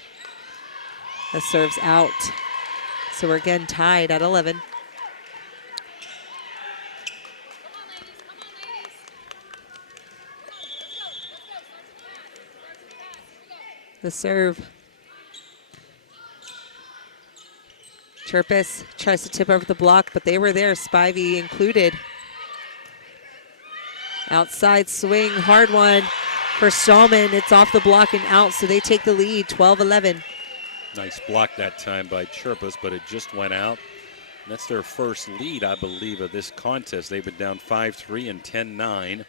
The serve's out. So we're again tied at 11. The serve. Chirpus tries to tip over the block, but they were there, Spivey included. Outside swing, hard one for Stallman. It's off the block and out, so they take the lead, 12-11. Nice block that time by Chirpus, but it just went out. And that's their first lead, I believe, of this contest. They've been down 5-3 and 10-9.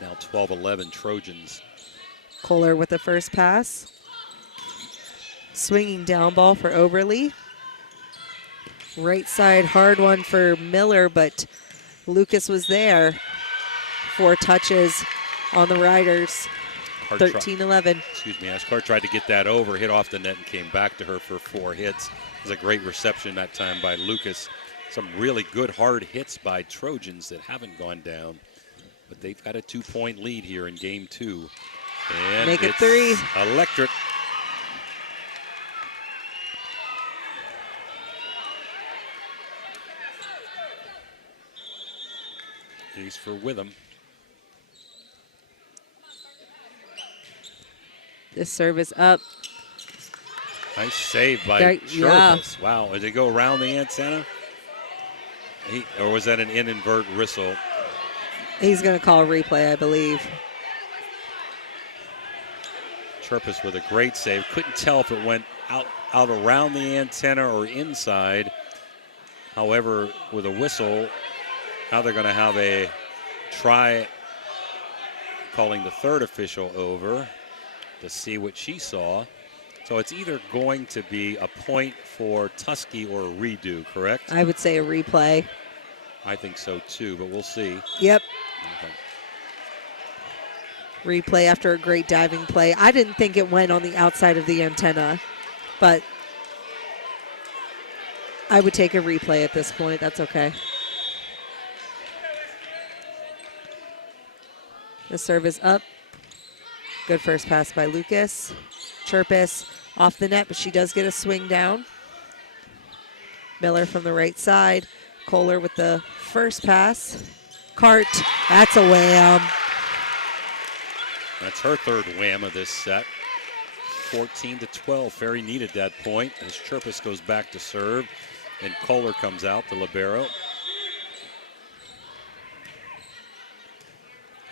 Now 12-11 Trojans. Kohler with the first pass. Swinging down ball for Oberly. Right side, hard one for Miller, but Lucas was there. 4 touches on the Riders. 13-11. Excuse me, Ashkar tried to get that over, hit off the net and came back to her for 4 hits. It was a great reception that time by Lucas. Some really good hard hits by Trojans that haven't gone down. But they've got a 2-point lead here in game 2. And make it 3. Electric. Ace for Witham. This service up. Nice save by Chervis. Yeah. Wow, did it go around the antenna? Or was that an invert whistle? He's going to call a replay, I believe. Chervis with a great save. Couldn't tell if it went out around the antenna or inside. However, with a whistle, now they're going to have a try calling the third official over to see what she saw. So it's either going to be a point for Tuskegee or a redo, correct? I would say a replay. I think so too, but we'll see. Yep. Okay. Replay after a great diving play. I didn't think it went on the outside of the antenna, but I would take a replay at this point. That's okay. The serve is up. Good first pass by Lucas. Chervis off the net, but she does get a swing down. Miller from the right side. Kohler with the first pass. Cart, that's a wham. That's her third wham of this set. 14-12. Ferry needed that point as Chervis goes back to serve, and Kohler comes out, the libero.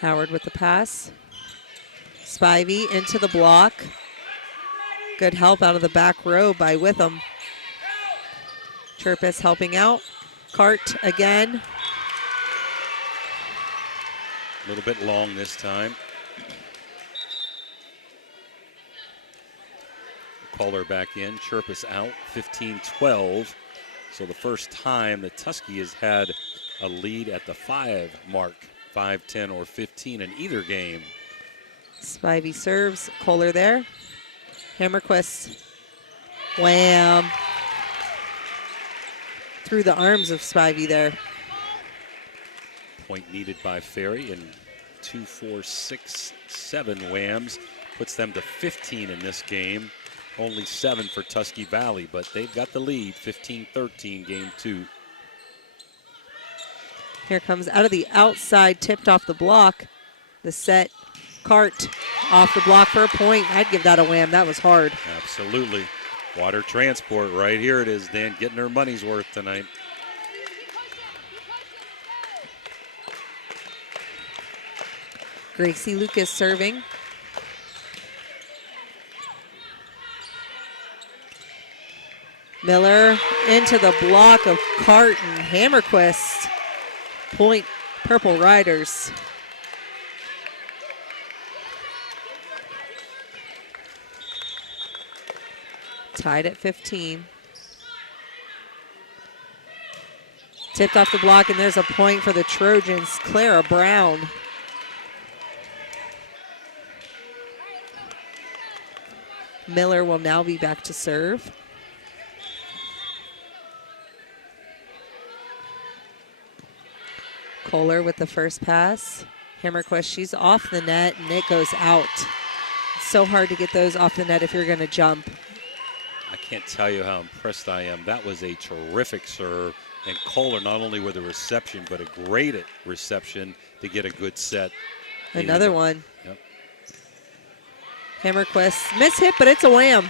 Howard with the pass. Spivey into the block. Good help out of the back row by Witham. Chervis helping out. Cart again. A little bit long this time. Kohler back in, Chervis out, 15-12. So the first time that Tuskegee has had a lead at the 5 mark, 5, 10, or 15 in either game. Spivey serves, Kohler there. Hammerquist, wham. Through the arms of Spivey there. Point needed by Ferry, and 2, 4, 6, 7 whams puts them to 15 in this game. Only 7 for Tuskegee Valley, but they've got the lead, 15-13, game 2. Here comes out of the outside, tipped off the block. The set, Cart off the block for a point. I'd give that a wham. That was hard. Absolutely. Water transport, right here it is, Dan, getting her money's worth tonight. Gracie Lucas serving. Miller into the block of Cart and Hammerquist. Point Purple Riders. Tied at 15. Tipped off the block, and there's a point for the Trojans. Clara Brown. Miller will now be back to serve. Kohler with the first pass. Hammerquist, she's off the net, and it goes out. It's so hard to get those off the net if you're going to jump. I can't tell you how impressed I am. That was a terrific serve, and Kohler not only with a reception, but a great reception to get a good set. Another one. Yep. Hammerquist, miss hit, but it's a wham.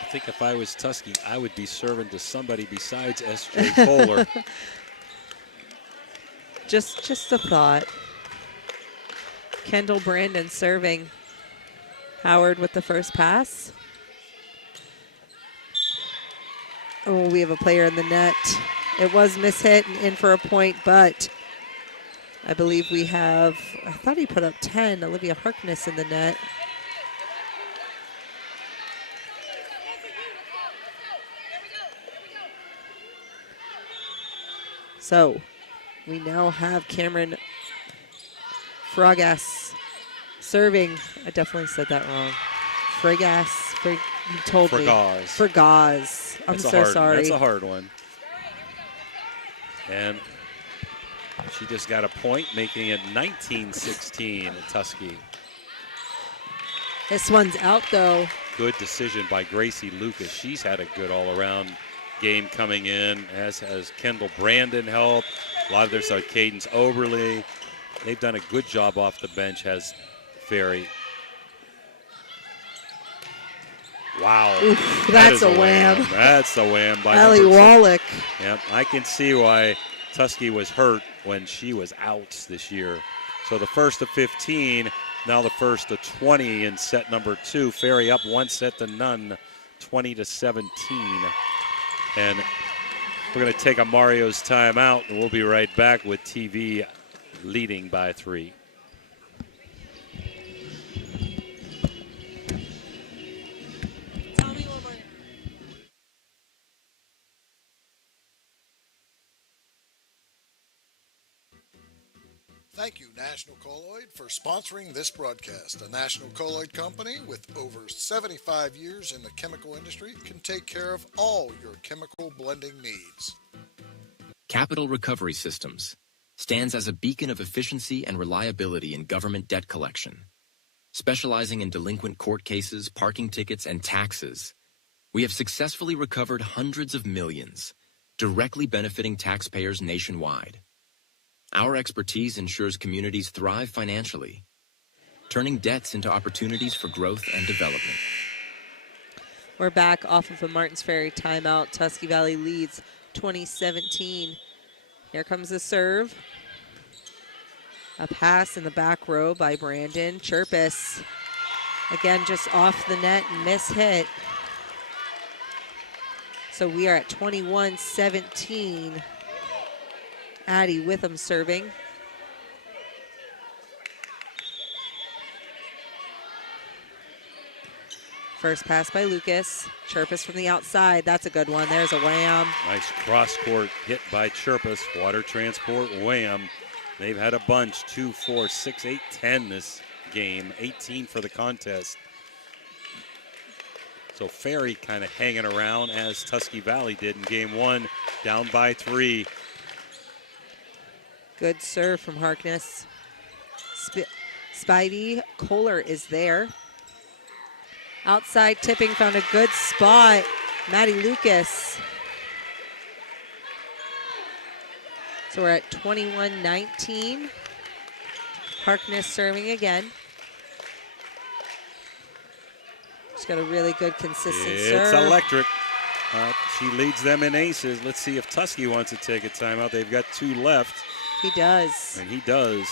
I think if I was Tuskegee, I would be serving to somebody besides S.J. Kohler. Just a thought. Kendall Brandon serving. Howard with the first pass. Oh, we have a player in the net. It was mishit and in for a point, but I believe we have, I thought he put up 10, Olivia Harkness in the net. So we now have Cameron Fragas serving. I definitely said that wrong. You told me. Fragaz. I'm so sorry. That's a hard one. And she just got a point, making it 19-16 at Tuskegee. This one's out, though. Good decision by Gracie Lucas. She's had a good all-around game coming in, as has Kendall Brandon helped. A lot of their side, Cadence Oberly. They've done a good job off the bench, has Ferry. Wow. Oof, that's a wham. That's a wham by Ellie Wallach. Yep, I can see why Tuskegee was hurt when she was out this year. So the first of 15, now the first of 20 in set number 2. Ferry up 1-0, 20-17. And we're going to take a Mario's timeout, and we'll be right back with TV leading by 3. Thank you, National Colloid, for sponsoring this broadcast. A National Colloid company with over 75 years in the chemical industry can take care of all your chemical blending needs. Capital Recovery Systems stands as a beacon of efficiency and reliability in government debt collection. Specializing in delinquent court cases, parking tickets, and taxes, we have successfully recovered hundreds of millions, directly benefiting taxpayers nationwide. Our expertise ensures communities thrive financially, turning debts into opportunities for growth and development. We're back off of a Martins Ferry timeout. Tuskegee Valley leads 2017. Here comes the serve. A pass in the back row by Brandon. Chirpus, again, just off the net, miss-hit. So we are at 21-17. Addie Witham serving. First pass by Lucas. Chirpus from the outside. That's a good one. There's a wham. Nice cross-court hit by Chirpus. Water transport wham. They've had a bunch. 2, 4, 6, 8, 10 this game. 18 for the contest. So Ferry kind of hanging around as Tuskegee Valley did in game 1. Down by 3. Good serve from Harkness. Spivey Kohler is there. Outside tipping, found a good spot. Maddie Lucas. So we're at 21-19. Harkness serving again. She's got a really good, consistent serve. It's electric. She leads them in aces. Let's see if Tuskegee wants to take a timeout. They've got 2 left. He does. And he does.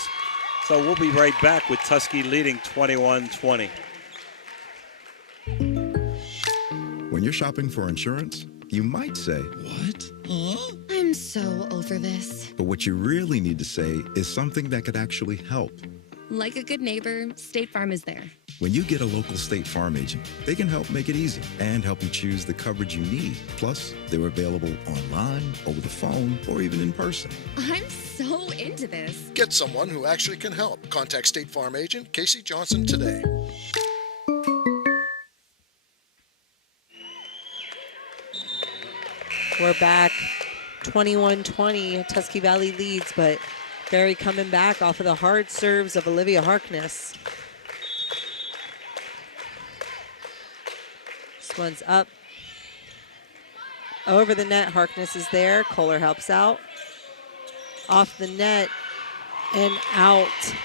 So we'll be right back with Tuskegee leading 21-20. When you're shopping for insurance, you might say, "What? Huh?" I'm so over this. But what you really need to say is something that could actually help. Like a good neighbor, State Farm is there. When you get a local State Farm agent, they can help make it easy and help you choose the coverage you need. Plus, they're available online, over the phone, or even in person. I'm so into this. Get someone who actually can help. Contact State Farm agent Casey Johnson today. We're back. 21-20. Tuskegee Valley leads, but Ferry coming back off of the hard serves of Olivia Harkness. This one's up. Over the net, Harkness is there. Kohler helps out. Off the net and out.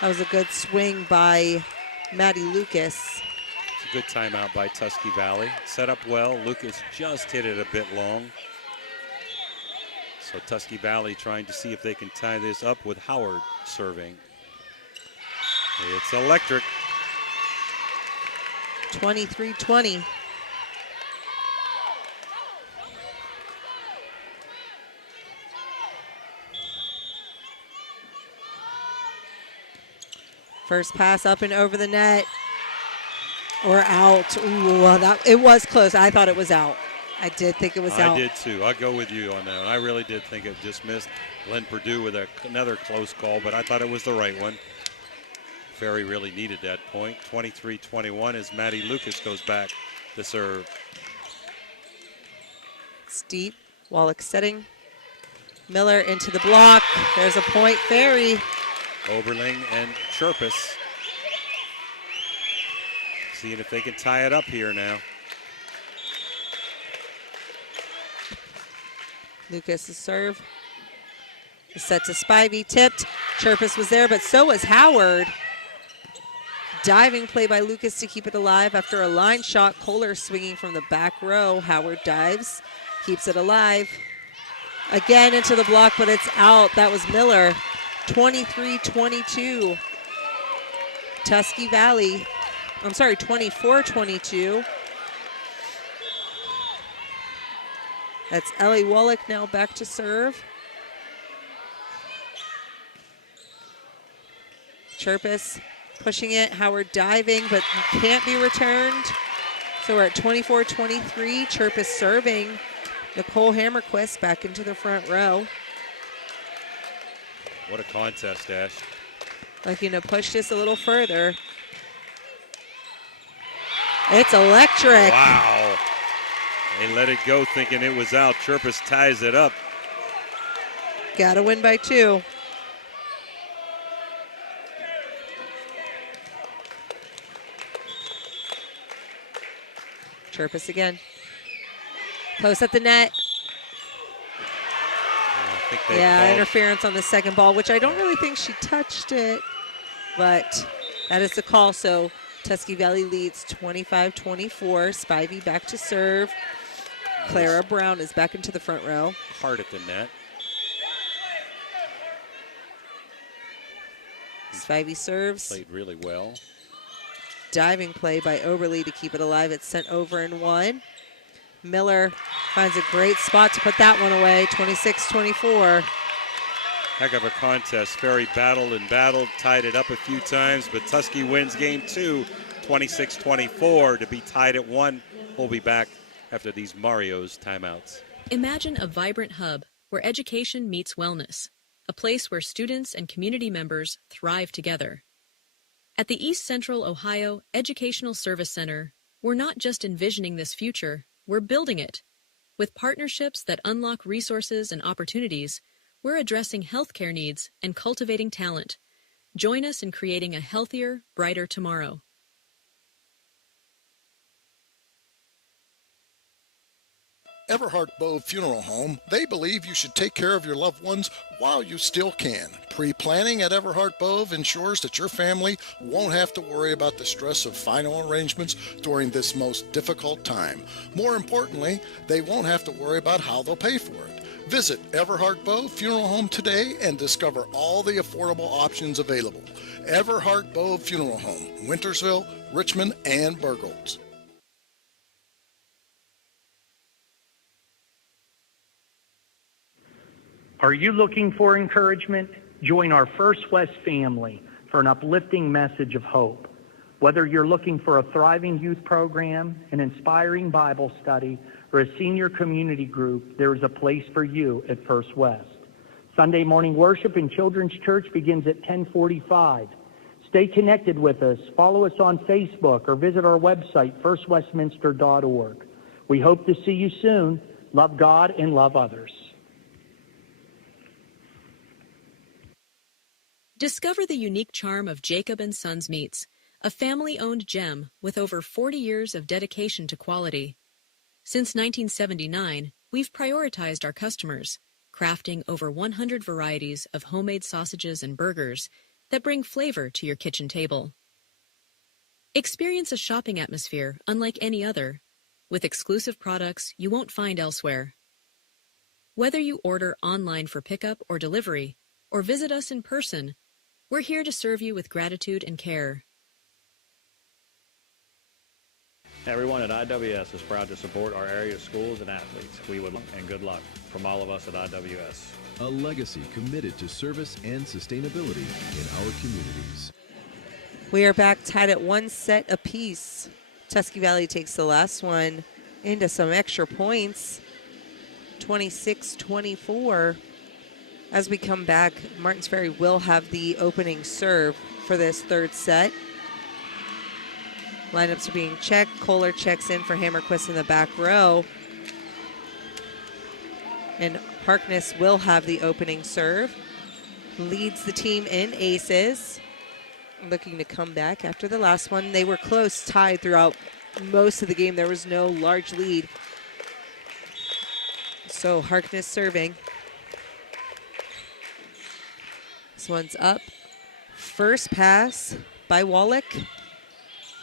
That was a good swing by Maddie Lucas. It's a good timeout by Tuskegee Valley. Set up well. Lucas just hit it a bit long. So Tuskegee Valley trying to see if they can tie this up with Howard serving. It's electric. 23-20. First pass up and over the net. Or out. Ooh, it was close. I thought it was out. I did think it was out. I did too. I'll go with you on that one. I really did think it just missed. Glenn Purdue with another close call, but I thought it was the right one. Ferry really needed that point. 23-21 as Maddie Lucas goes back to serve. Steep. Wallach setting. Miller into the block. There's a point. Ferry. Oberling and Chirpus. Seeing if they can tie it up here now. Lucas' serve. Set to Spivey, tipped. Chirpus was there, but so was Howard. Diving play by Lucas to keep it alive after a line shot. Kohler swinging from the back row. Howard dives, keeps it alive. Again into the block, but it's out. That was Miller. 23-22. Tusky Valley. I'm sorry, 24-22. That's Ellie Wallach now back to serve. Chirpus pushing it. Howard diving, but can't be returned. So we're at 24-23. Chirpus serving. Nicole Hammerquist back into the front row. What a contest, Ash. Looking to push this a little further. It's electric. Wow. They let it go thinking it was out. Chirpus ties it up. Got to win by 2. Chirpus again. Post at the net. Yeah, interference on the second ball, which I don't really think she touched it, but that is the call. So Tusky Valley leads 25-24. Spivey back to serve. Clara Brown is back into the front row. Hard at the net. Spivey serves. Played really well. Diving play by Oberly to keep it alive. It's sent over and 1. Miller finds a great spot to put that one away. 26-24. Heck of a contest. Ferry battled and battled, tied it up a few times, but Tusky wins game 2, 26-24 to be tied at 1. We'll be back after these Mario's timeouts. Imagine a vibrant hub where education meets wellness, a place where students and community members thrive together. At the East Central Ohio Educational Service Center, we're not just envisioning this future, we're building it. With partnerships that unlock resources and opportunities, we're addressing healthcare needs and cultivating talent. Join us in creating a healthier, brighter tomorrow. Everhart Bove Funeral Home, they believe you should take care of your loved ones while you still can. Pre-planning at Everhart Bove ensures that your family won't have to worry about the stress of final arrangements during this most difficult time. More importantly, they won't have to worry about how they'll pay for it. Visit Everhart Bove Funeral Home today and discover all the affordable options available. Everhart Bove Funeral Home, Wintersville, Richmond, and Burgolds. Are you looking for encouragement? Join our First West family for an uplifting message of hope. Whether you're looking for a thriving youth program, an inspiring Bible study, or a senior community group, there is a place for you at First West. Sunday morning worship in Children's Church begins at 10:45. Stay connected with us. Follow us on Facebook or visit our website, firstwestminster.org. We hope to see you soon. Love God and love others. Discover the unique charm of Jacob & Sons Meats, a family-owned gem with over 40 years of dedication to quality. Since 1979, we've prioritized our customers, crafting over 100 varieties of homemade sausages and burgers that bring flavor to your kitchen table. Experience a shopping atmosphere unlike any other, with exclusive products you won't find elsewhere. Whether you order online for pickup or delivery, or visit us in person, we're here to serve you with gratitude and care. Everyone at IWS is proud to support our area schools and athletes. We would and good luck from all of us at IWS. A legacy committed to service and sustainability in our communities. We are back tied at 1 set apiece. Tusky Valley takes the last one into some extra points. 26-24. As we come back, Martins Ferry will have the opening serve for this third set. Lineups are being checked. Kohler checks in for Hammerquist in the back row. And Harkness will have the opening serve. Leads the team in aces. Looking to come back after the last one. They were close, tied throughout most of the game. There was no large lead. So Harkness serving. This one's up. First pass by Wallach.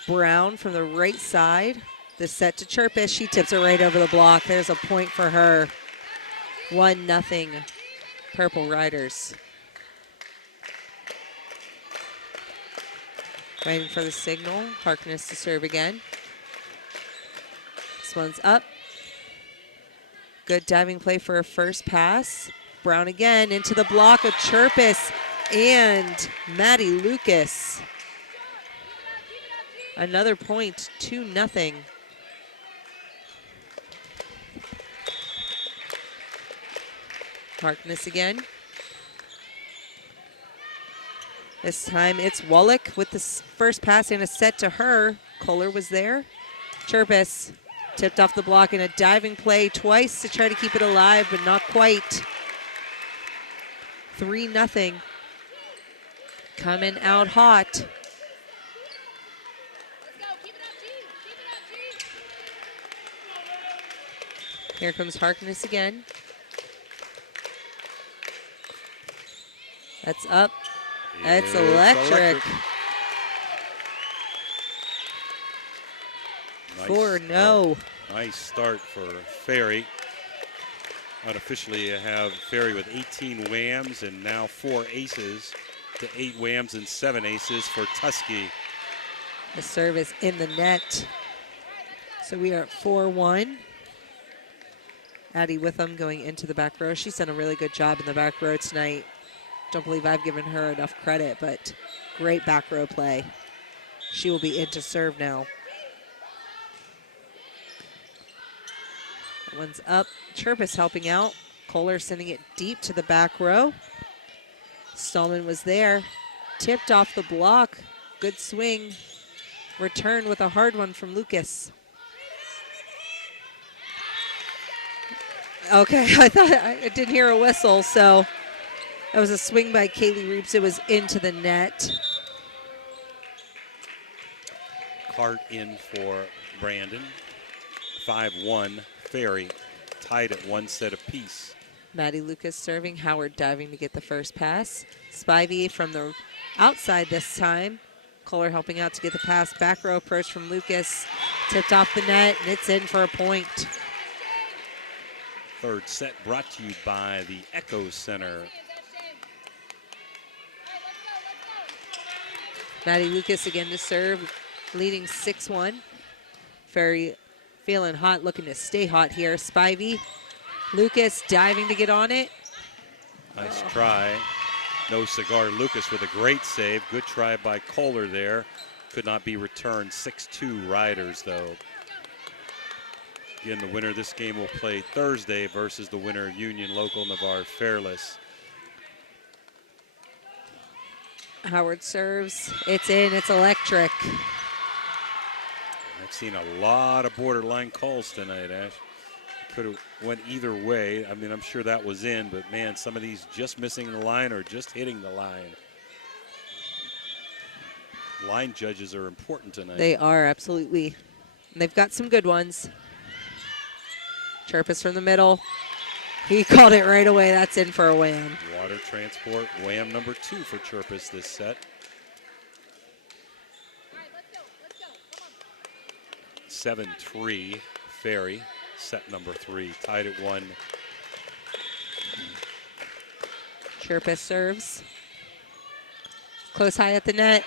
Brown from the right side. The set to Chirpus. She tips it right over the block. There's a point for her. 1-0 Purple Riders. Waiting for the signal. Harkness to serve again. This one's up. Good diving play for a first pass. Brown again into the block of Chirpus and Maddie Lucas. Another point, 2-0. Harkness again. This time it's Wallach with the first pass and a set to her. Kohler was there. Chirpus tipped off the block in a diving play twice to try to keep it alive, but not quite. 3-0. Coming out hot. Here comes Harkness again. That's up. That's electric. 4-0. Nice start for Ferry. Unofficially, you have Ferry with 18 whams and now 4 aces to 8 whams and 7 aces for Tusky. The service in the net. So we are at 4-1. Addie Witham going into the back row. She's done a really good job in the back row tonight. Don't believe I've given her enough credit, but great back row play. She will be in to serve now. One's up. Chirpus helping out. Kohler sending it deep to the back row. Stallman was there. Tipped off the block. Good swing. Return with a hard one from Lucas. Okay, I thought I didn't hear a whistle, so that was a swing by Kaylee Reeps. It was into the net. Cart in for Brandon. 5-1 Ferry, tied at 1 set apiece. Maddie Lucas serving. Howard diving to get the first pass. Spivey from the outside this time. Kohler helping out to get the pass. Back row approach from Lucas. Tipped off the net, and it's in for a point. Third set brought to you by the Echo Center. Maddie Lucas again to serve, leading 6-1. Ferry feeling hot, looking to stay hot here. Spivey, Lucas diving to get on it. Nice try. No cigar. Lucas with a great save. Good try by Kohler there. Could not be returned. 6-2 Riders, though. Again, the winner of this game will play Thursday versus the winner of Union Local Navarre Fairless. Howard serves. It's in. It's electric. I've seen a lot of borderline calls tonight, Ash. Could have went either way. I mean, I'm sure that was in, but man, some of these just missing the line or just hitting the line. Line judges are important tonight. They are, absolutely. And they've got some good ones. Chirpus from the middle. He called it right away. That's in for a wham. Water transport, wham number 2 for Chirpus this set. 7-3 Ferry, set number 3, tied at 1. Chirpus serves. Close high at the net.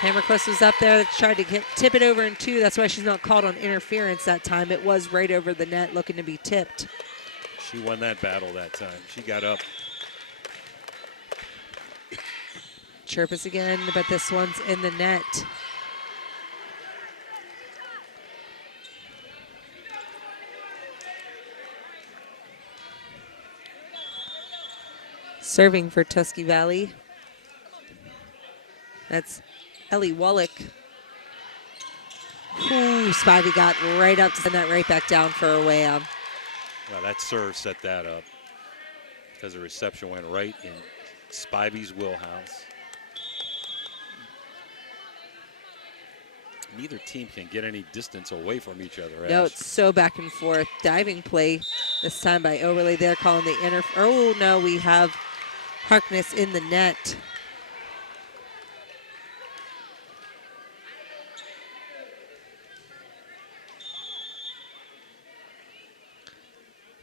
Hammerquist was up there, tried to tip it over in 2. That's why she's not called on interference that time. It was right over the net looking to be tipped. She won that battle that time. She got up. Chirpus again, but this one's in the net. Serving for Tusky Valley. That's Ellie Wallach. Ooh, Spivey got right up to send that right back down for a wham. Well, that serve set that up because the reception went right in Spivey's wheelhouse. Neither team can get any distance away from each other. No, it's so back and forth. Diving play this time by Overlay. They're calling the oh, no, we have Harkness in the net.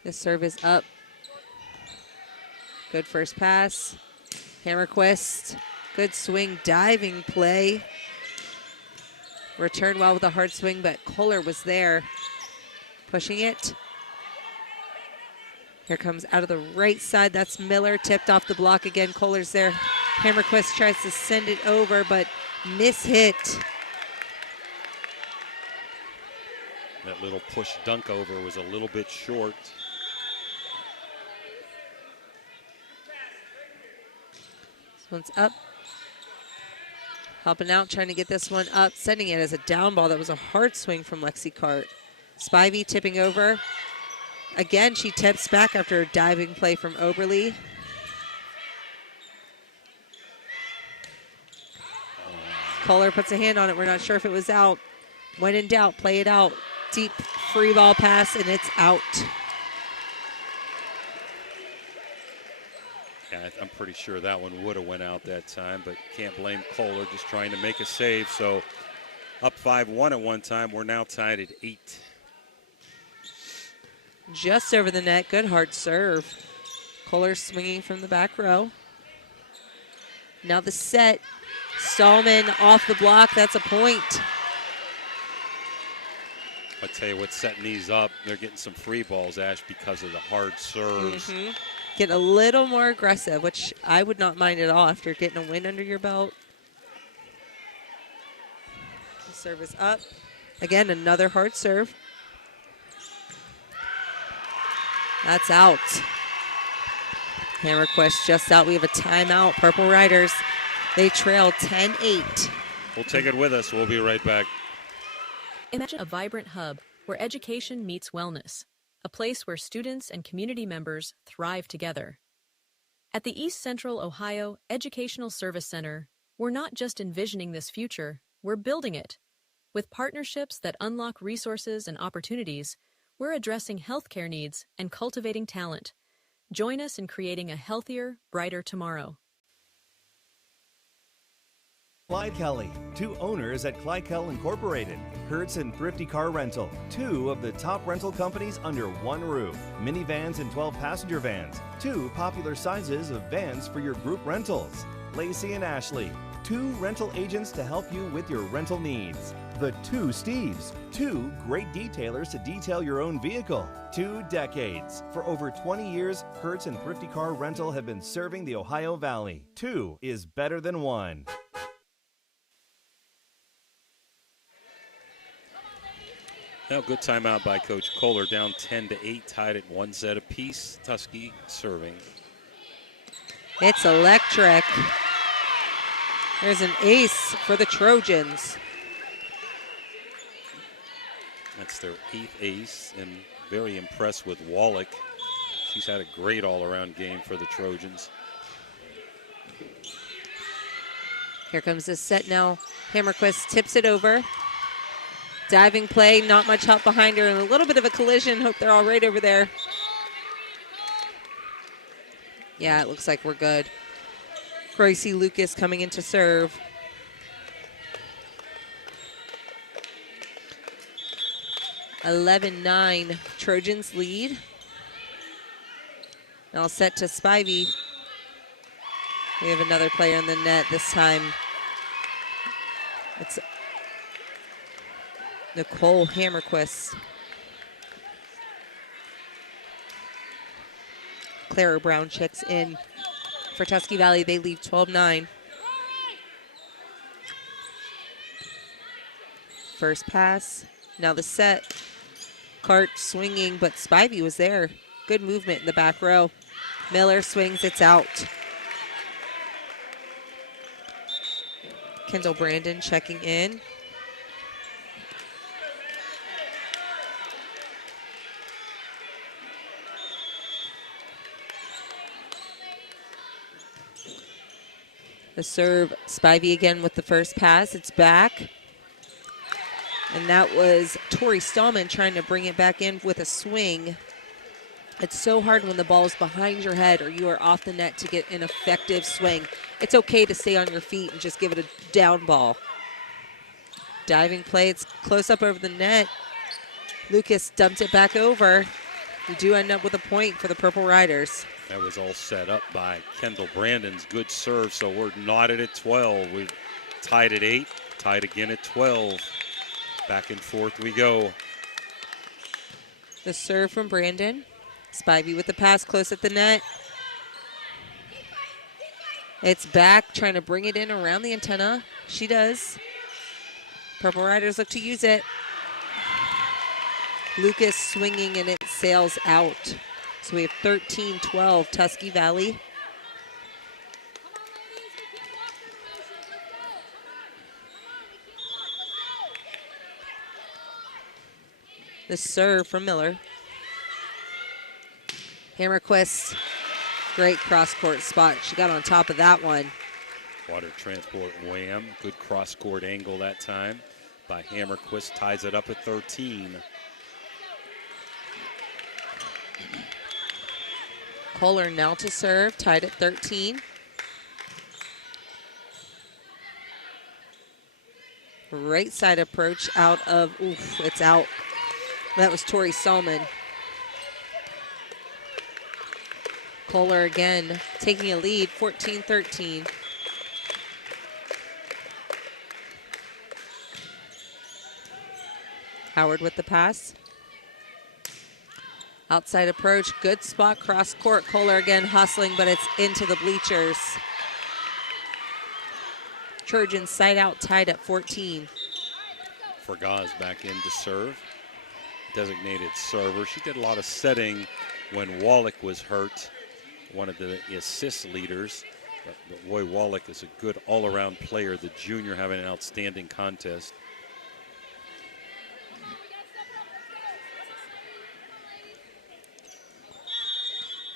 The serve is up. Good first pass. Hammerquist, good swing, diving play. Returned well with a hard swing, but Kohler was there, pushing it. Here comes out of the right side. That's Miller, tipped off the block again. Kohler's there. Hammerquist tries to send it over, but mishit. That little push dunk over was a little bit short. This one's up. Helping out, trying to get this one up, sending it as a down ball. That was a hard swing from Lexi Cart. Spivey tipping over. Again, she tips back after a diving play from Oberly. Kohler puts a hand on it. We're not sure if it was out. When in doubt, play it out. Deep free ball pass, and it's out. Yeah, I'm pretty sure that one would have went out that time, but can't blame Kohler, just trying to make a save. So up 5-1 at one time. We're now tied at 8. Just over the net. Good hard serve. Kohler swinging from the back row. Now the set. Stallman off the block. That's a point. I'll tell you what's setting these up. They're getting some free balls, Ash, because of the hard serves. Get a little more aggressive, which I would not mind at all after getting a win under your belt. The serve is up. Again, another hard serve. That's out. Hammerquist just out. We have a timeout. Purple Riders, they trail 10-8. We'll take it with us. We'll be right back. Imagine a vibrant hub where education meets wellness, a place where students and community members thrive together. At the East Central Ohio Educational Service Center, we're not just envisioning this future, we're building it. With partnerships that unlock resources and opportunities, we're addressing healthcare needs and cultivating talent. Join us in creating a healthier, brighter tomorrow. Clyde Kelly, 2 owners at Clyde Incorporated. Hertz and Thrifty Car Rental, 2 of the top rental companies under one roof. Minivans and 12-passenger vans, 2 popular sizes of vans for your group rentals. Lacey and Ashley, 2 rental agents to help you with your rental needs. The 2 Steves, 2 great detailers to detail your own vehicle. 2 decades. For over 20 years, Hertz and Thrifty Car Rental have been serving the Ohio Valley. 2 is better than 1. Now, good timeout by Coach Kohler, down 10-8, tied at 1 set apiece. Tuskegee serving. It's electric. There's an ace for the Trojans. That's their 8th ace, and very impressed with Wallach. She's had a great all-around game for the Trojans. Here comes this set now. Hammerquist tips it over. Diving play, not much help behind her, and a little bit of a collision. Hope they're all right over there. Yeah, it looks like we're good. Gracie Lucas coming in to serve. (11-9) Trojans lead. Now set to Spivey. We have another player in the net this time. It's Nicole Hammerquist. Clara Brown checks in for Tuskegee Valley. They leave 12-9. First pass. Now the set. Cart swinging, but Spivey was there. Good movement in the back row. Miller swings, it's out. Kendall Brandon checking in. The serve, Spivey again with the first pass. It's back. And that was Tori Stallman trying to bring it back in with a swing. It's so hard when the ball is behind your head or you are off the net to get an effective swing. It's okay to stay on your feet and just give it a down ball. Diving play, it's close up over the net. Lucas dumped it back over. You do end up with a point for the Purple Riders. That was all set up by Kendall Brandon's good serve, so we're knotted at 12. We've tied at 8, tied again at 12. Back and forth we go. The serve from Brandon. Spivey with the pass close at the net. It's back, trying to bring it in around the antenna. She does. Purple Riders look to use it. Lucas swinging and it sails out. So we have 13-12 Tusky Valley. The serve from Miller. Hammerquist, great cross-court spot. She got on top of that one. Water transport wham. Good cross-court angle that time by Hammerquist. Ties it up at 13. Kohler now to serve, tied at 13. Right side approach out of, it's out. That was Tori Solman. Kohler again taking a lead, 14-13. Howard with the pass. Outside approach, good spot, cross court. Kohler again hustling, but it's into the bleachers. Trojans side out, tied at 14. Fergaz back in to serve. Designated server. She did a lot of setting when Wallach was hurt, one of the assist leaders. But Roy Wallach is a good all-around player. The junior having an outstanding contest.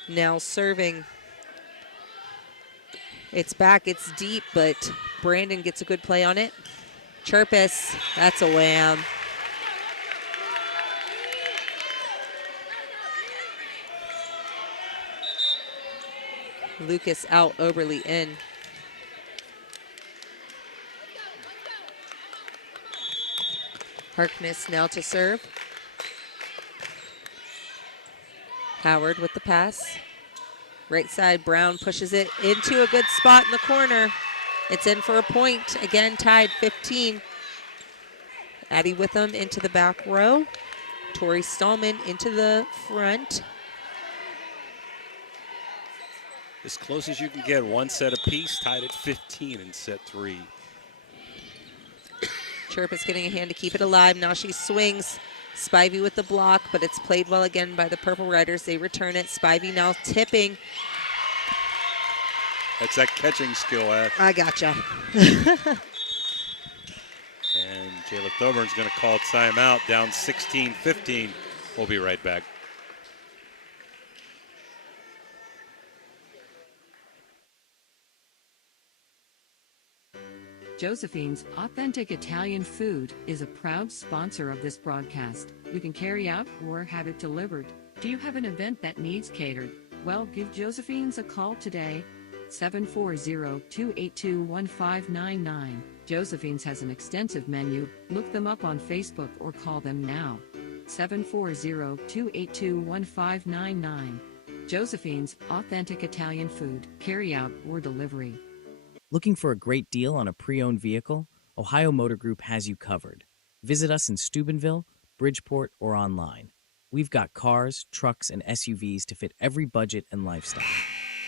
Now serving. It's back, it's deep, but Brandon gets a good play on it. Chirpus, that's a wham. Lucas out, Oberly in. Harkness now to serve. Howard with the pass. Right side, Brown pushes it into a good spot in the corner. It's in for a point. Again, tied 15. Addie Witham into the back row. Tori Stallman into the front. As close as you can get, one set apiece, tied at 15 in set 3. Chirpus getting a hand to keep it alive. Now she swings. Spivey with the block, but it's played well again by the Purple Riders. They return it. Spivey now tipping. That's that catching skill, Ash. I gotcha. And Jayla Thoburn's going to call timeout, down 16-15. We'll be right back. Josephine's Authentic Italian Food is a proud sponsor of this broadcast. You can carry out or have it delivered. Do you have an event that needs catered? Well, give Josephine's a call today. 740-282-1599. Josephine's has an extensive menu. Look them up on Facebook or call them now. 740-282-1599. Josephine's Authentic Italian Food, carry out or delivery. Looking for a great deal on a pre-owned vehicle? Ohio Motor Group has you covered. Visit us in Steubenville, Bridgeport, or online. We've got cars, trucks, and SUVs to fit every budget and lifestyle.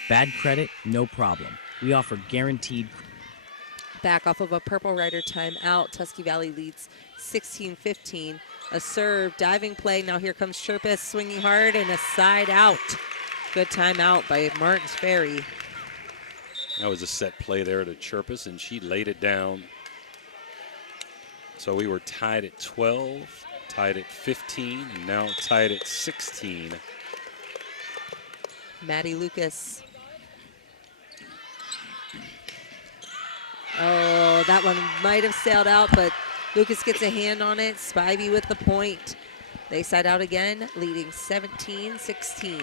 Bad credit? No problem. We offer guaranteed. Back off of a Purple Rider timeout. Tusky Valley leads 16-15. A serve, diving play. Now here comes Chirpus swinging hard and a side out. Good timeout by Martins Ferry. That was a set play there to Chirpus, and she laid it down. So we were tied at 12, tied at 15, and now tied at 16. Maddie Lucas. Oh, that one might have sailed out, but Lucas gets a hand on it. Spivey with the point. They side out again, leading 17-16.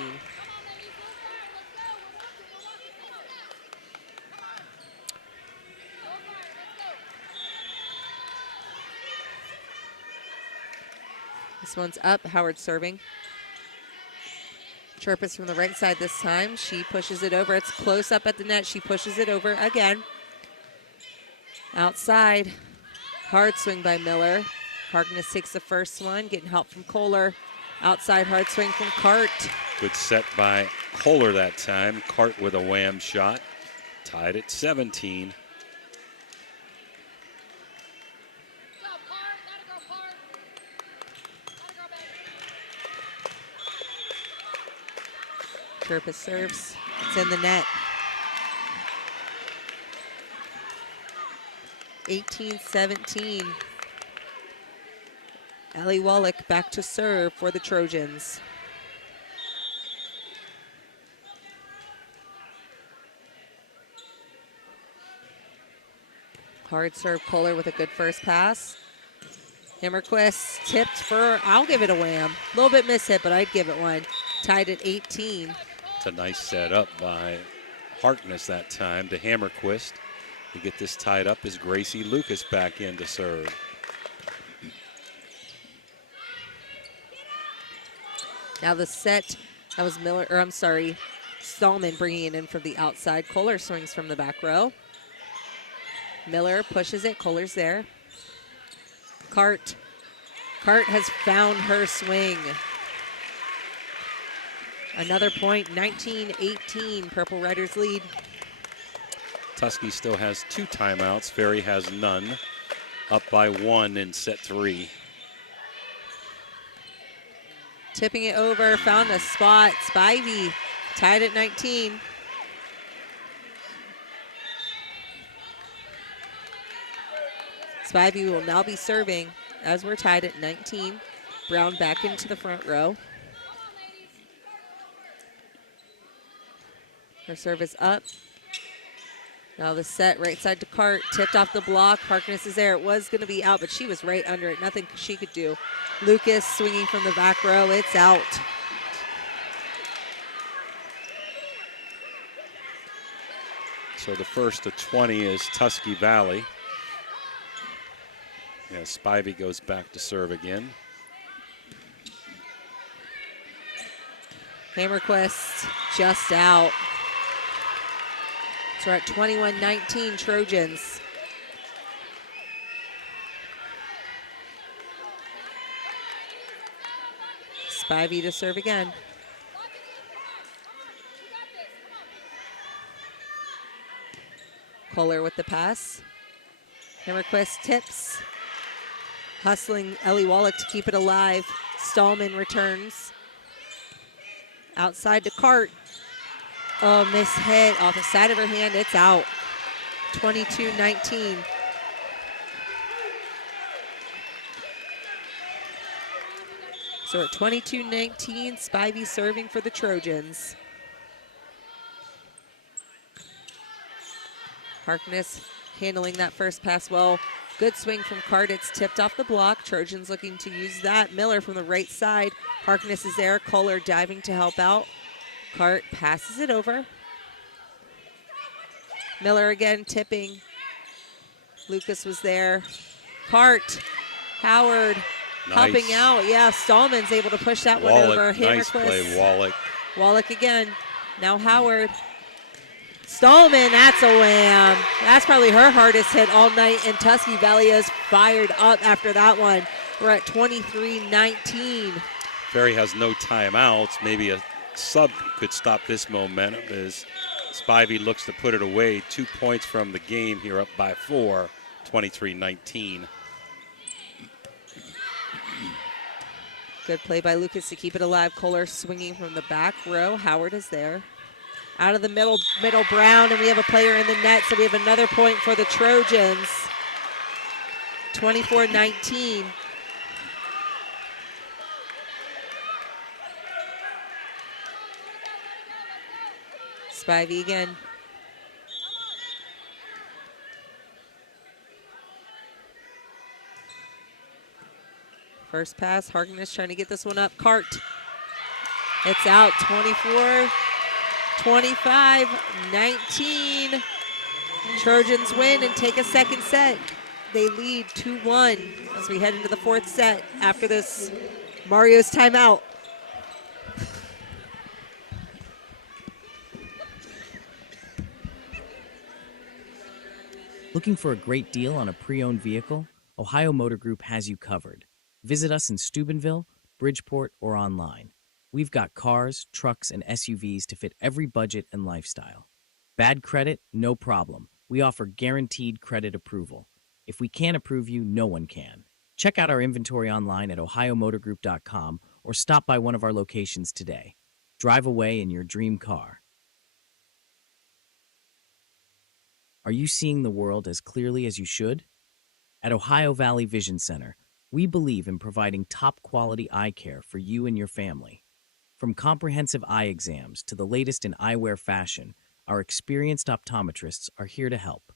This one's up. Howard serving. Chirpus from the right side this time. She pushes it over. It's close up at the net. She pushes it over again. Outside. Hard swing by Miller. Harkness takes the first one, getting help from Kohler. Outside hard swing from Cart. Good set by Kohler that time. Cart with a wham shot. Tied at 17. Chirpus serves. It's in the net. 18-17. Ellie Wallach back to serve for the Trojans. Hard serve, Kohler with a good first pass. Hammerquist tipped for, I'll give it a wham. A little bit miss hit, but I'd give it one. Tied at 18. It's a nice setup by Harkness that time to Hammerquist. To get this tied up is Gracie Lucas back in to serve. Now the set, that was Miller, or I'm sorry, Stallman bringing it in from the outside. Kohler swings from the back row. Miller pushes it, Kohler's there. Cart has found her swing. Another point, 19-18, Purple Riders lead. Tuskegee still has 2 timeouts. Ferry has none. Up by 1 in set 3. Tipping it over, found a spot. Spivey tied at 19. Spivey will now be serving as we're tied at 19. Brown back into the front row. Her serve is up. Now the set right side to Cart, tipped off the block. Harkness is there. It was going to be out, but she was right under it. Nothing she could do. Lucas swinging from the back row. It's out. So the first to 20 is Tuskegee Valley. Yeah, Spivey goes back to serve again. Hammerquist just out. So we're at 21-19 Trojans. Spivey to serve again. Kohler with the pass. Hammerquist tips. Hustling Ellie Wallach to keep it alive. Stallman returns. Outside to Cart. Oh, miss hit off the side of her hand. It's out. 22-19. So at 22-19, Spivey serving for the Trojans. Harkness handling that first pass well. Good swing from Cart. It's tipped off the block. Trojans looking to use that. Miller from the right side. Harkness is there. Kohler diving to help out. Cart passes it over. Miller again tipping. Lucas was there. Cart. Howard helping out. Yeah, Stallman's able to push that Wallach, one over. nice play, Wallach. Wallach again. Now Howard. Stallman, that's a wham. That's probably her hardest hit all night, and Tuskegee Valley is fired up after that one. We're at 23-19. Ferry has no timeouts. Maybe a sub could stop this momentum as Spivey looks to put it away. 2 points from the game here, up by 4, 23-19. Good play by Lucas to keep it alive. Kohler swinging from the back row. Howard is there. Out of the middle Brown, and we have a player in the net, so we have another point for the Trojans. 24-19. Spivey again. First pass, Harkness trying to get this one up. Cart. It's out, 24-25-19. Trojans win and take a second set. They lead 2-1 as we head into the fourth set after this Mario's timeout. Looking for a great deal on a pre-owned vehicle? Ohio Motor Group has you covered. Visit us in Steubenville, Bridgeport, or online. We've got cars, trucks, and SUVs to fit every budget and lifestyle. Bad credit? No problem. We offer guaranteed credit approval. If we can't approve you, no one can. Check out our inventory online at ohiomotorgroup.com or stop by one of our locations today. Drive away in your dream car. Are you seeing the world as clearly as you should? At Ohio Valley Vision Center, we believe in providing top-quality eye care for you and your family. From comprehensive eye exams to the latest in eyewear fashion, our experienced optometrists are here to help.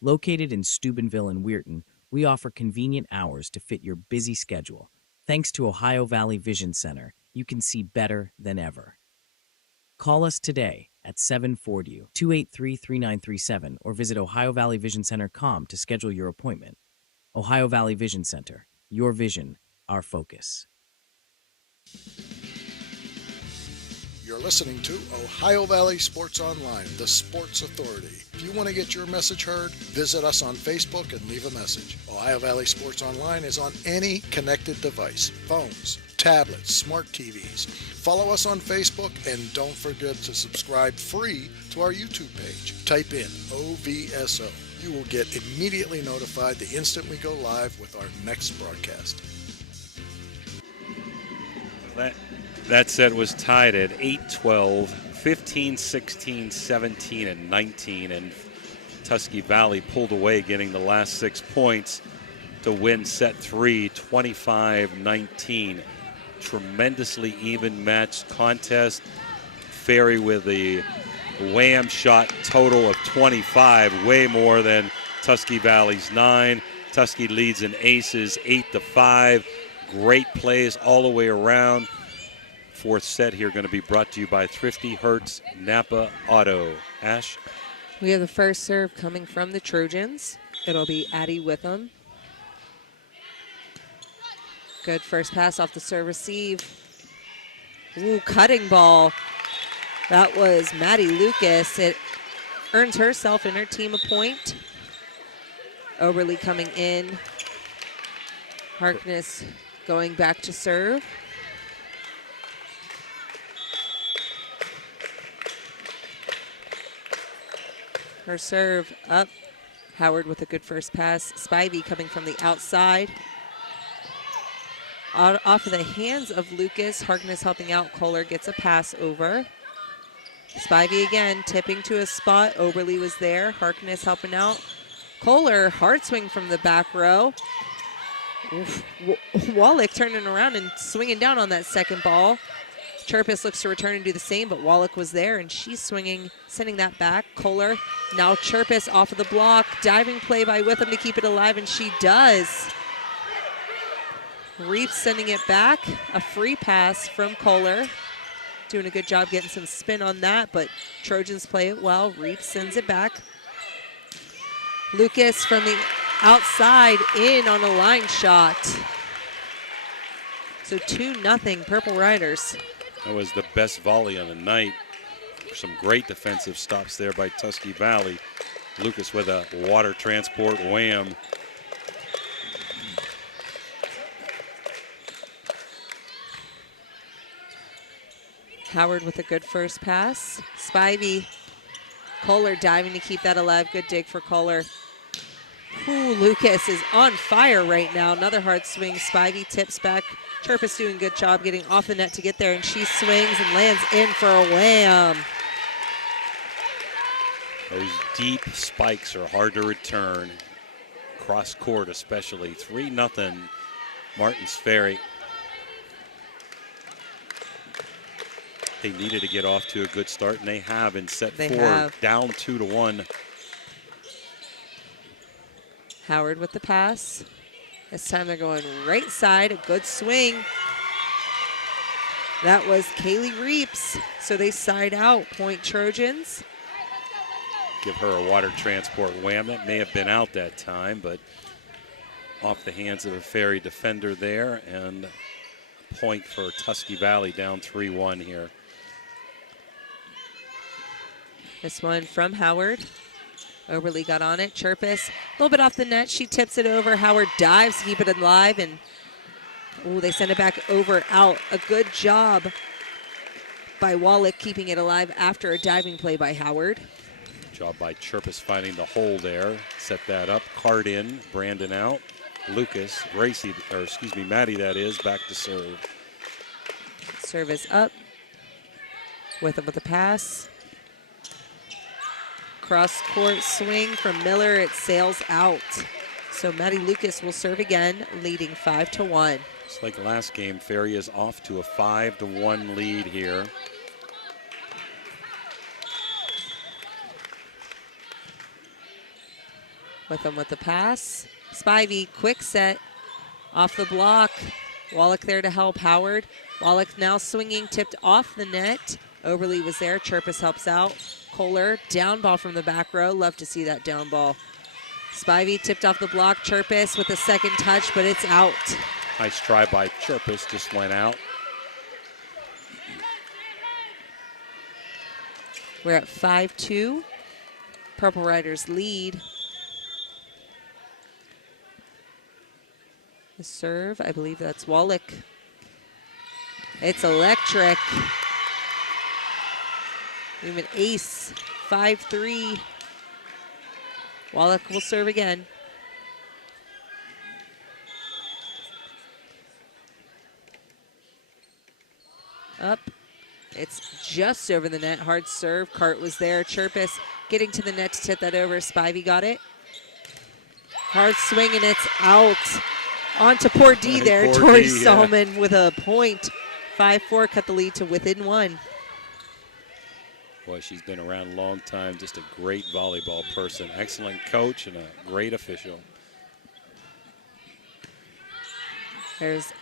Located in Steubenville and Weirton, we offer convenient hours to fit your busy schedule. Thanks to Ohio Valley Vision Center, you can see better than ever. Call us today at 740-283-3937 or visit OhioValleyVisionCenter.com to schedule your appointment. Ohio Valley Vision Center, your vision, our focus. You're listening to Ohio Valley Sports Online, the sports authority. If you want to get your message heard, visit us on Facebook and leave a message. Ohio Valley Sports Online is on any connected device, phones, tablets, smart TVs. Follow us on Facebook and don't forget to subscribe free to our YouTube page. Type in OVSO. You will get immediately notified the instant we go live with our next broadcast. That set was tied at 8-12, 15, 16, 17, and 19, and Tusky Valley pulled away, getting the last 6 points to win set 3, 25-19. Tremendously even matched contest. Ferry with the wham shot total of 25, way more than Tusky Valley's 9. Tusky leads in aces 8-5. Great plays all the way around. Fourth set here going to be brought to you by Thrifty Hertz Napa Auto. Ash? We have the first serve coming from the Trojans. It'll be Addie Witham. Good first pass off the serve receive. Ooh, cutting ball. That was Maddie Lucas. It earns herself and her team a point. Oberly coming in. Harkness going back to serve. Her serve up. Howard with a good first pass. Spivey coming from the outside. Off of the hands of Lucas. Harkness helping out. Kohler gets a pass over. Spivey again tipping to a spot. Oberly was there. Harkness helping out. Kohler, hard swing from the back row. Wallach turning around and swinging down on that second ball. Chirpus looks to return and do the same, but Wallach was there, and she's swinging, sending that back. Kohler, now Chirpus off of the block. Diving play by Witham to keep it alive, and she does. Reeves sending it back. A free pass from Kohler. Doing a good job getting some spin on that, but Trojans play it well. Reeves sends it back. Lucas from the outside in on a line shot. So 2-0 Purple Riders. That was the best volley on the night. Some great defensive stops there by Tusky Valley. Lucas with a water transport wham. Howard with a good first pass. Spivey, Kohler diving to keep that alive. Good dig for Kohler. Ooh, Lucas is on fire right now. Another hard swing. Spivey tips back. Chirpus doing a good job getting off the net to get there, and she swings and lands in for a wham. Those deep spikes are hard to return. Cross court especially. 3-0 Martins Ferry. They needed to get off to a good start, and they have in set 4, down 2-1. Howard with the pass. This time they're going right side, a good swing. That was Kaylee Reeps. So they side out, point Trojans. Give her a water transport wham. That may have been out that time, but off the hands of a Ferry defender there, and a point for Tusky Valley, down 3-1 here. This one from Howard. Oberly got on it. Chirpus, a little bit off the net. She tips it over. Howard dives to keep it alive, and they send it back over, out. A good job by Wallach keeping it alive after a diving play by Howard. Good job by Chirpus finding the hole there. Set that up. Card in. Brandon out. Lucas, Maddie, that is, back to serve. Service up. With him with the pass. Cross-court swing from Miller. It sails out. So Maddie Lucas will serve again, leading 5-1. It's like last game, Ferry is off to a 5-1 lead here. With him with the pass. Spivey, quick set. Off the block. Wallach there to help Howard. Wallach now swinging, tipped off the net. Oberly was there. Chirpus helps out. Kohler, down ball from the back row. Love to see that down ball. Spivey tipped off the block. Chirpus with a second touch, but it's out. Nice try by Chirpus, just went out. We're at 5-2. Purple Riders lead. The serve, I believe that's Wallach. It's electric. Even ace, 5-3. Wallach will serve again. Up. It's just over the net. Hard serve. Cart was there. Chirpus getting to the net to tip that over. Spivey got it. Hard swing, and it's out. On to poor D there. Tori Stallman with a point. 5-4 cut the lead to within 1. Boy, she's been around a long time. Just a great volleyball person. Excellent coach and a great official. There's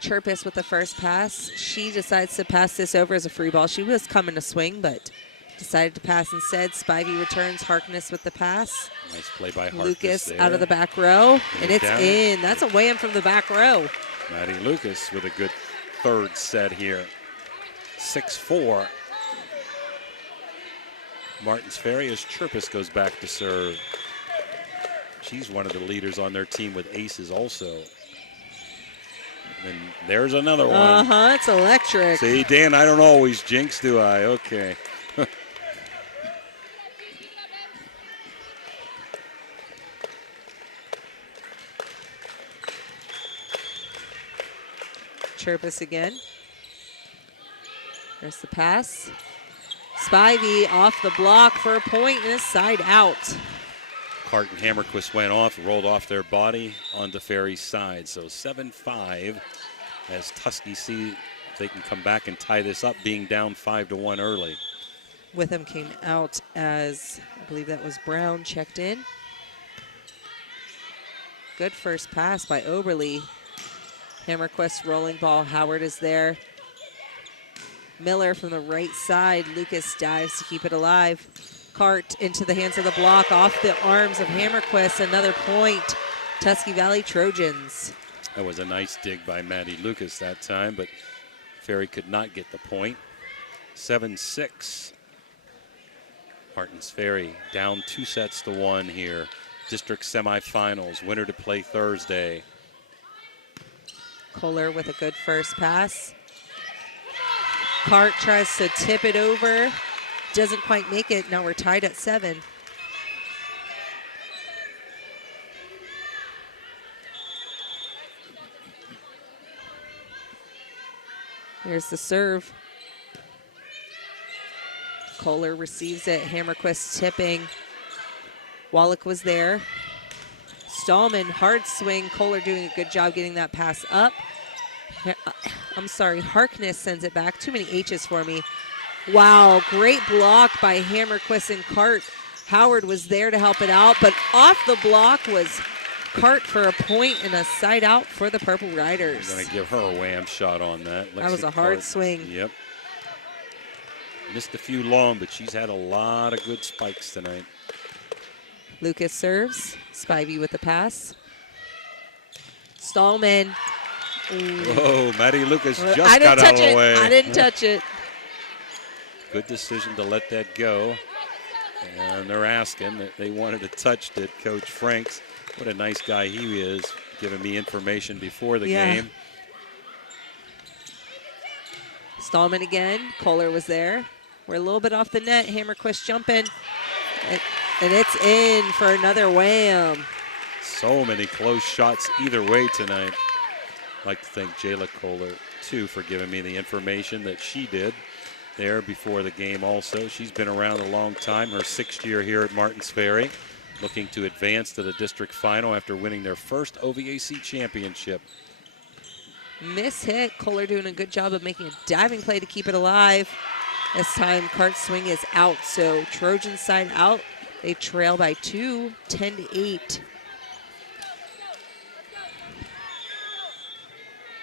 Chirpus with the first pass. She decides to pass this over as a free ball. She was coming to swing, but decided to pass instead. Spivey returns. Harkness with the pass. Nice play by Harkness. Lucas there. out of the back row, and it's in. That's a way in from the back row. Maddie Lucas with a good third set here. 6-4. Martins Ferry as Chirpus goes back to serve. She's one of the leaders on their team with aces also. And there's another one. Uh-huh, it's electric. See, Dan, I don't always jinx, do I? Okay. Chirpus again. There's the pass. Spivey off the block for a point and a side out. Cart and Hammerquist went off, rolled off their body onto Ferry's side. So 7-5 as Tusky see if they can come back and tie this up, being down 5-1 early. Witham came out as, I believe that was Brown, checked in. Good first pass by Oberly. Hammerquist rolling ball. Howard is there. Miller from the right side. Lucas dives to keep it alive. Cart into the hands of the block, off the arms of Hammerquist. Another point. Tusky Valley Trojans. That was a nice dig by Maddie Lucas that time, but Ferry could not get the point. 7-6. Martins Ferry down 2-1 here. District semifinals. Winner to play Thursday. Kohler with a good first pass. Cart tries to tip it over. Doesn't quite make it. Now we're tied at 7. Here's the serve. Kohler receives it. Hammerquist tipping. Wallach was there. Stallman, hard swing. Kohler doing a good job getting that pass up. Harkness sends it back. Too many H's for me. Wow, great block by Hammerquist and Cart. Howard was there to help it out, but off the block was Cart for a point and a side out for the Purple Riders. I'm going to give her a wham shot on that. That was a hard swing. Yep. Missed a few long, but she's had a lot of good spikes tonight. Lucas serves. Spivey with the pass. Stallman. Whoa, Maddie Lucas just got out of the way. I didn't touch it. Good decision to let that go. And they're asking that they wanted a touch, did Coach Franks. What a nice guy he is, giving me information before the game. Stallman again. Kohler was there. We're a little bit off the net. Hammerquist jumping. And it's in for another wham. So many close shots either way tonight. I'd like to thank Jayla Kohler, too, for giving me the information that she did there before the game also. She's been around a long time, her 6th year here at Martins Ferry, looking to advance to the district final after winning their first OVAC championship. Miss hit. Kohler doing a good job of making a diving play to keep it alive. This time, cart swing is out, so Trojan side out. They trail by 2, 10-8.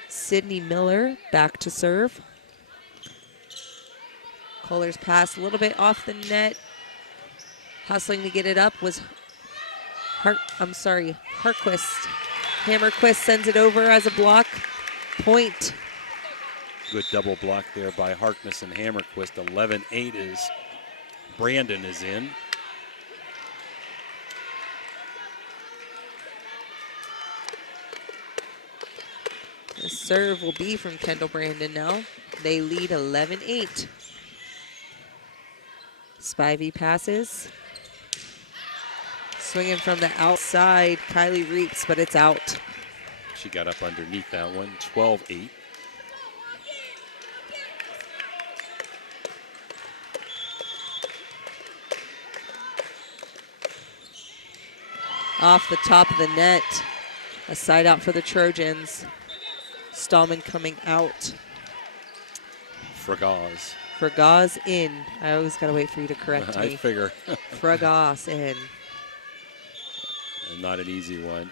Sydney Miller back to serve. Kohler's pass a little bit off the net. Hustling to get it up was Harquist. Hammerquist sends it over as a block. Point. Good double block there by Harkness and Hammerquist. 11-8 is Brandon is in. The serve will be from Kendall Brandon now. They lead 11-8. Spivey passes. Swinging from the outside, Kylie Reeps, but it's out. She got up underneath that one, 12-8. Off the top of the net. A side out for the Trojans. Stallman coming out. Fragaz in. I always got to wait for you to correct me. I figure. Fragaz in. And not an easy one.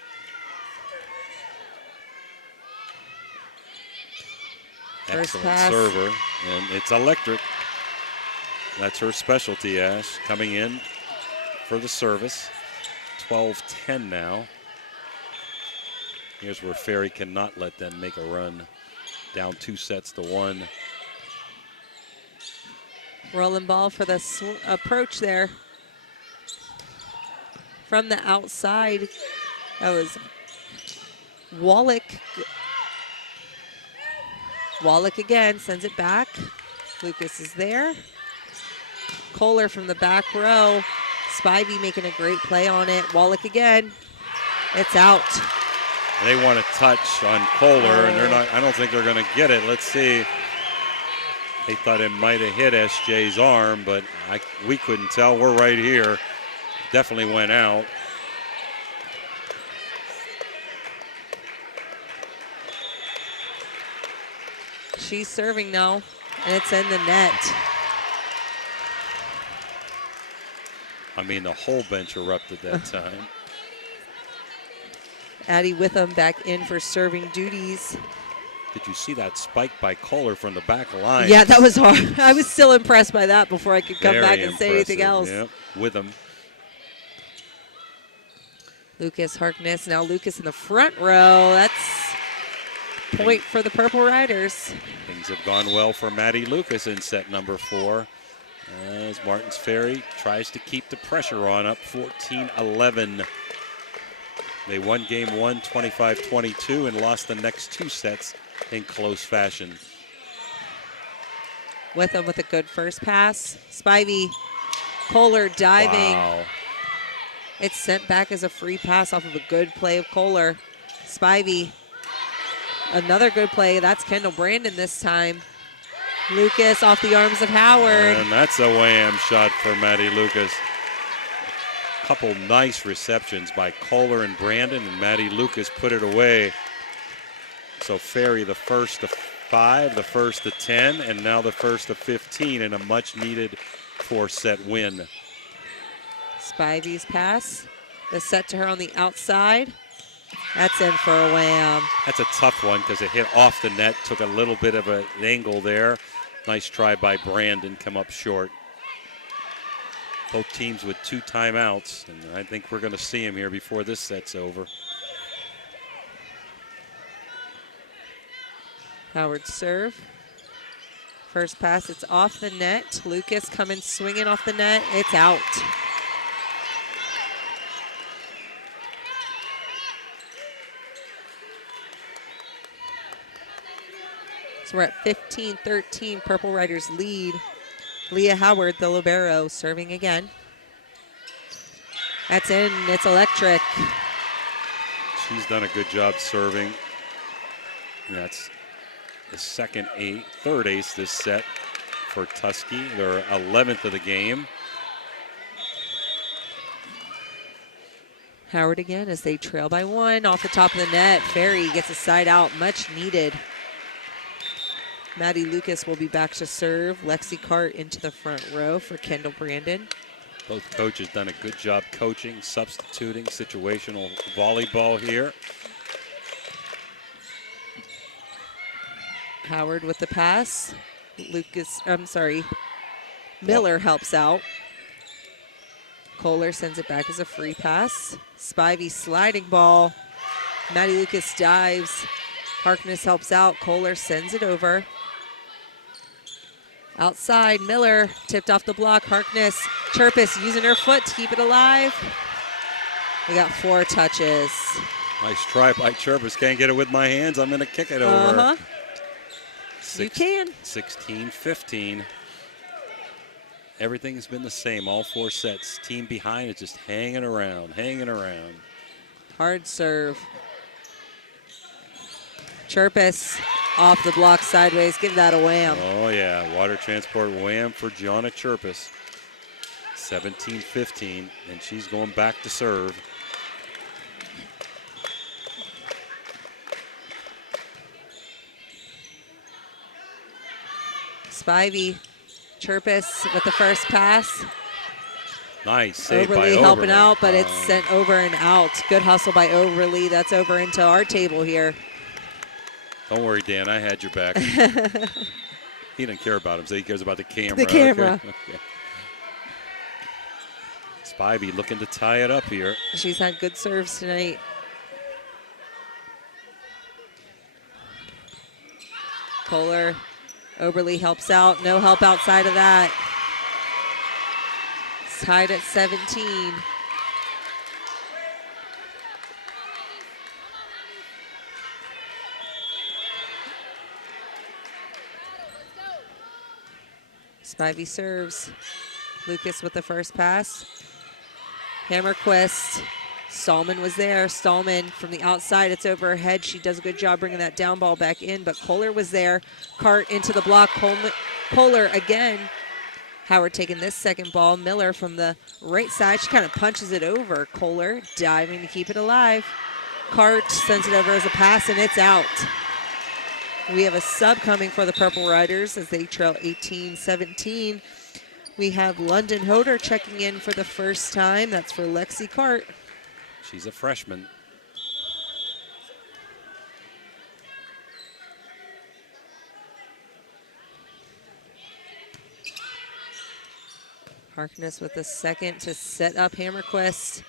First Excellent pass. server, and it's electric. That's her specialty, Ash. Coming in for the service. 12-10 now. Here's where Ferry cannot let them make a run. Down 2-1. Rolling ball for the approach there. From the outside, that was Wallach. Wallach again, sends it back. Lucas is there. Kohler from the back row. Spivey making a great play on it. Wallach again. It's out. They want to touch on Kohler, and they're not. I don't think they're going to get it. Let's see. They thought it might have hit SJ's arm, but we couldn't tell. We're right here. Definitely went out. She's serving now, and it's in the net. I mean, the whole bench erupted that time. Addie Witham back in for serving duties. Did you see that spike by Kohler from the back line? Yeah, that was hard. I was still impressed by that before I could come Very back and say anything else. Yep, Witham. Lucas Harkness. Now Lucas in the front row. That's point for the Purple Riders. Things have gone well for Maddie Lucas in set number 4. As Martins Ferry tries to keep the pressure on, up 14-11. They won game 1, 25-22, and lost the next 2 sets in close fashion. Witham with a good first pass. Spivey, Kohler diving. Wow. It's sent back as a free pass off of a good play of Kohler. Spivey, another good play. That's Kendall Brandon this time. Lucas off the arms of Howard. And that's a wham shot for Maddie Lucas. Couple nice receptions by Kohler and Brandon, and Maddie Lucas put it away. So Ferry the first to 5, the first to 10, and now the first to 15 in a much-needed 4-set win. Spivey's pass. The set to her on the outside. That's in for a wham. That's a tough one because it hit off the net, took a little bit of an angle there. Nice try by Brandon, come up short. Both teams with 2 timeouts, and I think we're going to see him here before this set's over. Howard serve. First pass, it's off the net. Lucas coming swinging off the net. It's out. So we're at 15-13. Purple Riders lead. Leah Howard, the libero, serving again. That's in. It's electric. She's done a good job serving. That's the third ace this set for Tusky, their 11th of the game. Howard again as they trail by 1 off the top of the net. Ferry gets a side out, much needed. Maddie Lucas will be back to serve. Lexi Cart into the front row for Kendall Brandon. Both coaches done a good job coaching, substituting, situational volleyball here. Howard with the pass. Miller helps out. Kohler sends it back as a free pass. Spivey sliding ball. Maddie Lucas dives. Harkness helps out. Kohler sends it over. Outside, Miller tipped off the block. Harkness, Chirpus using her foot to keep it alive. We got 4 touches. Nice try by Chirpus. Can't get it with my hands. I'm going to kick it over. You can. 16-15. Everything has been the same all 4 sets. Team behind is just hanging around. Hard serve. Chirpus off the block sideways. Give that a wham. Oh, yeah. Water transport wham for Gianna Chirpus. 17-15, and she's going back to serve. Spivey, Chirpus with the first pass. Nice save by Overly Overly. helping out, but it's sent over and out. Good hustle by Overly. That's over into our table here. Don't worry, Dan. I had your back. He didn't care about him, so he cares about the camera. The camera. Okay. Spivey looking to tie it up here. She's had good serves tonight. Kohler, Oberly helps out. No help outside of that. It's tied at 17. Spivey serves. Lucas with the first pass. Hammerquist. Stallman was there. Stallman from the outside. It's over her head. She does a good job bringing that down ball back in, but Kohler was there. Cart into the block. Kohler again. Howard taking this second ball. Miller from the right side. She kind of punches it over. Kohler diving to keep it alive. Cart sends it over as a pass, and it's out. We have a sub coming for the Purple Riders as they trail 18-17. We have London Hoder checking in for the first time. That's for Lexi Cart. She's a freshman. Harkness with the second to set up Hammerquist.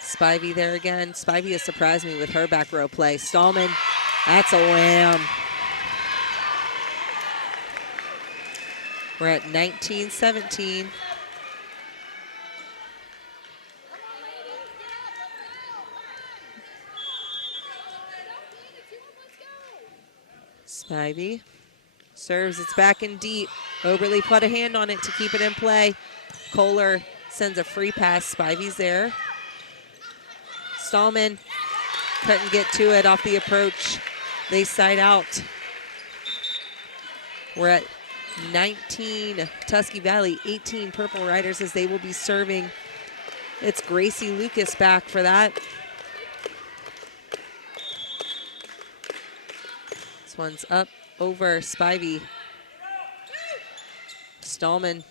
Spivey there again. Spivey has surprised me with her back row play. Stallman, that's a wham. We're at 19-17. Spivey serves, it's back in deep. Oberly put a hand on it to keep it in play. Kohler sends a free pass. Spivey's there. Stallman couldn't get to it off the approach. They side out. We're at 19 Tusky Valley, 18 Purple Riders as they will be serving. It's Gracie Lucas back for that. This one's up over Spivey. Stallman.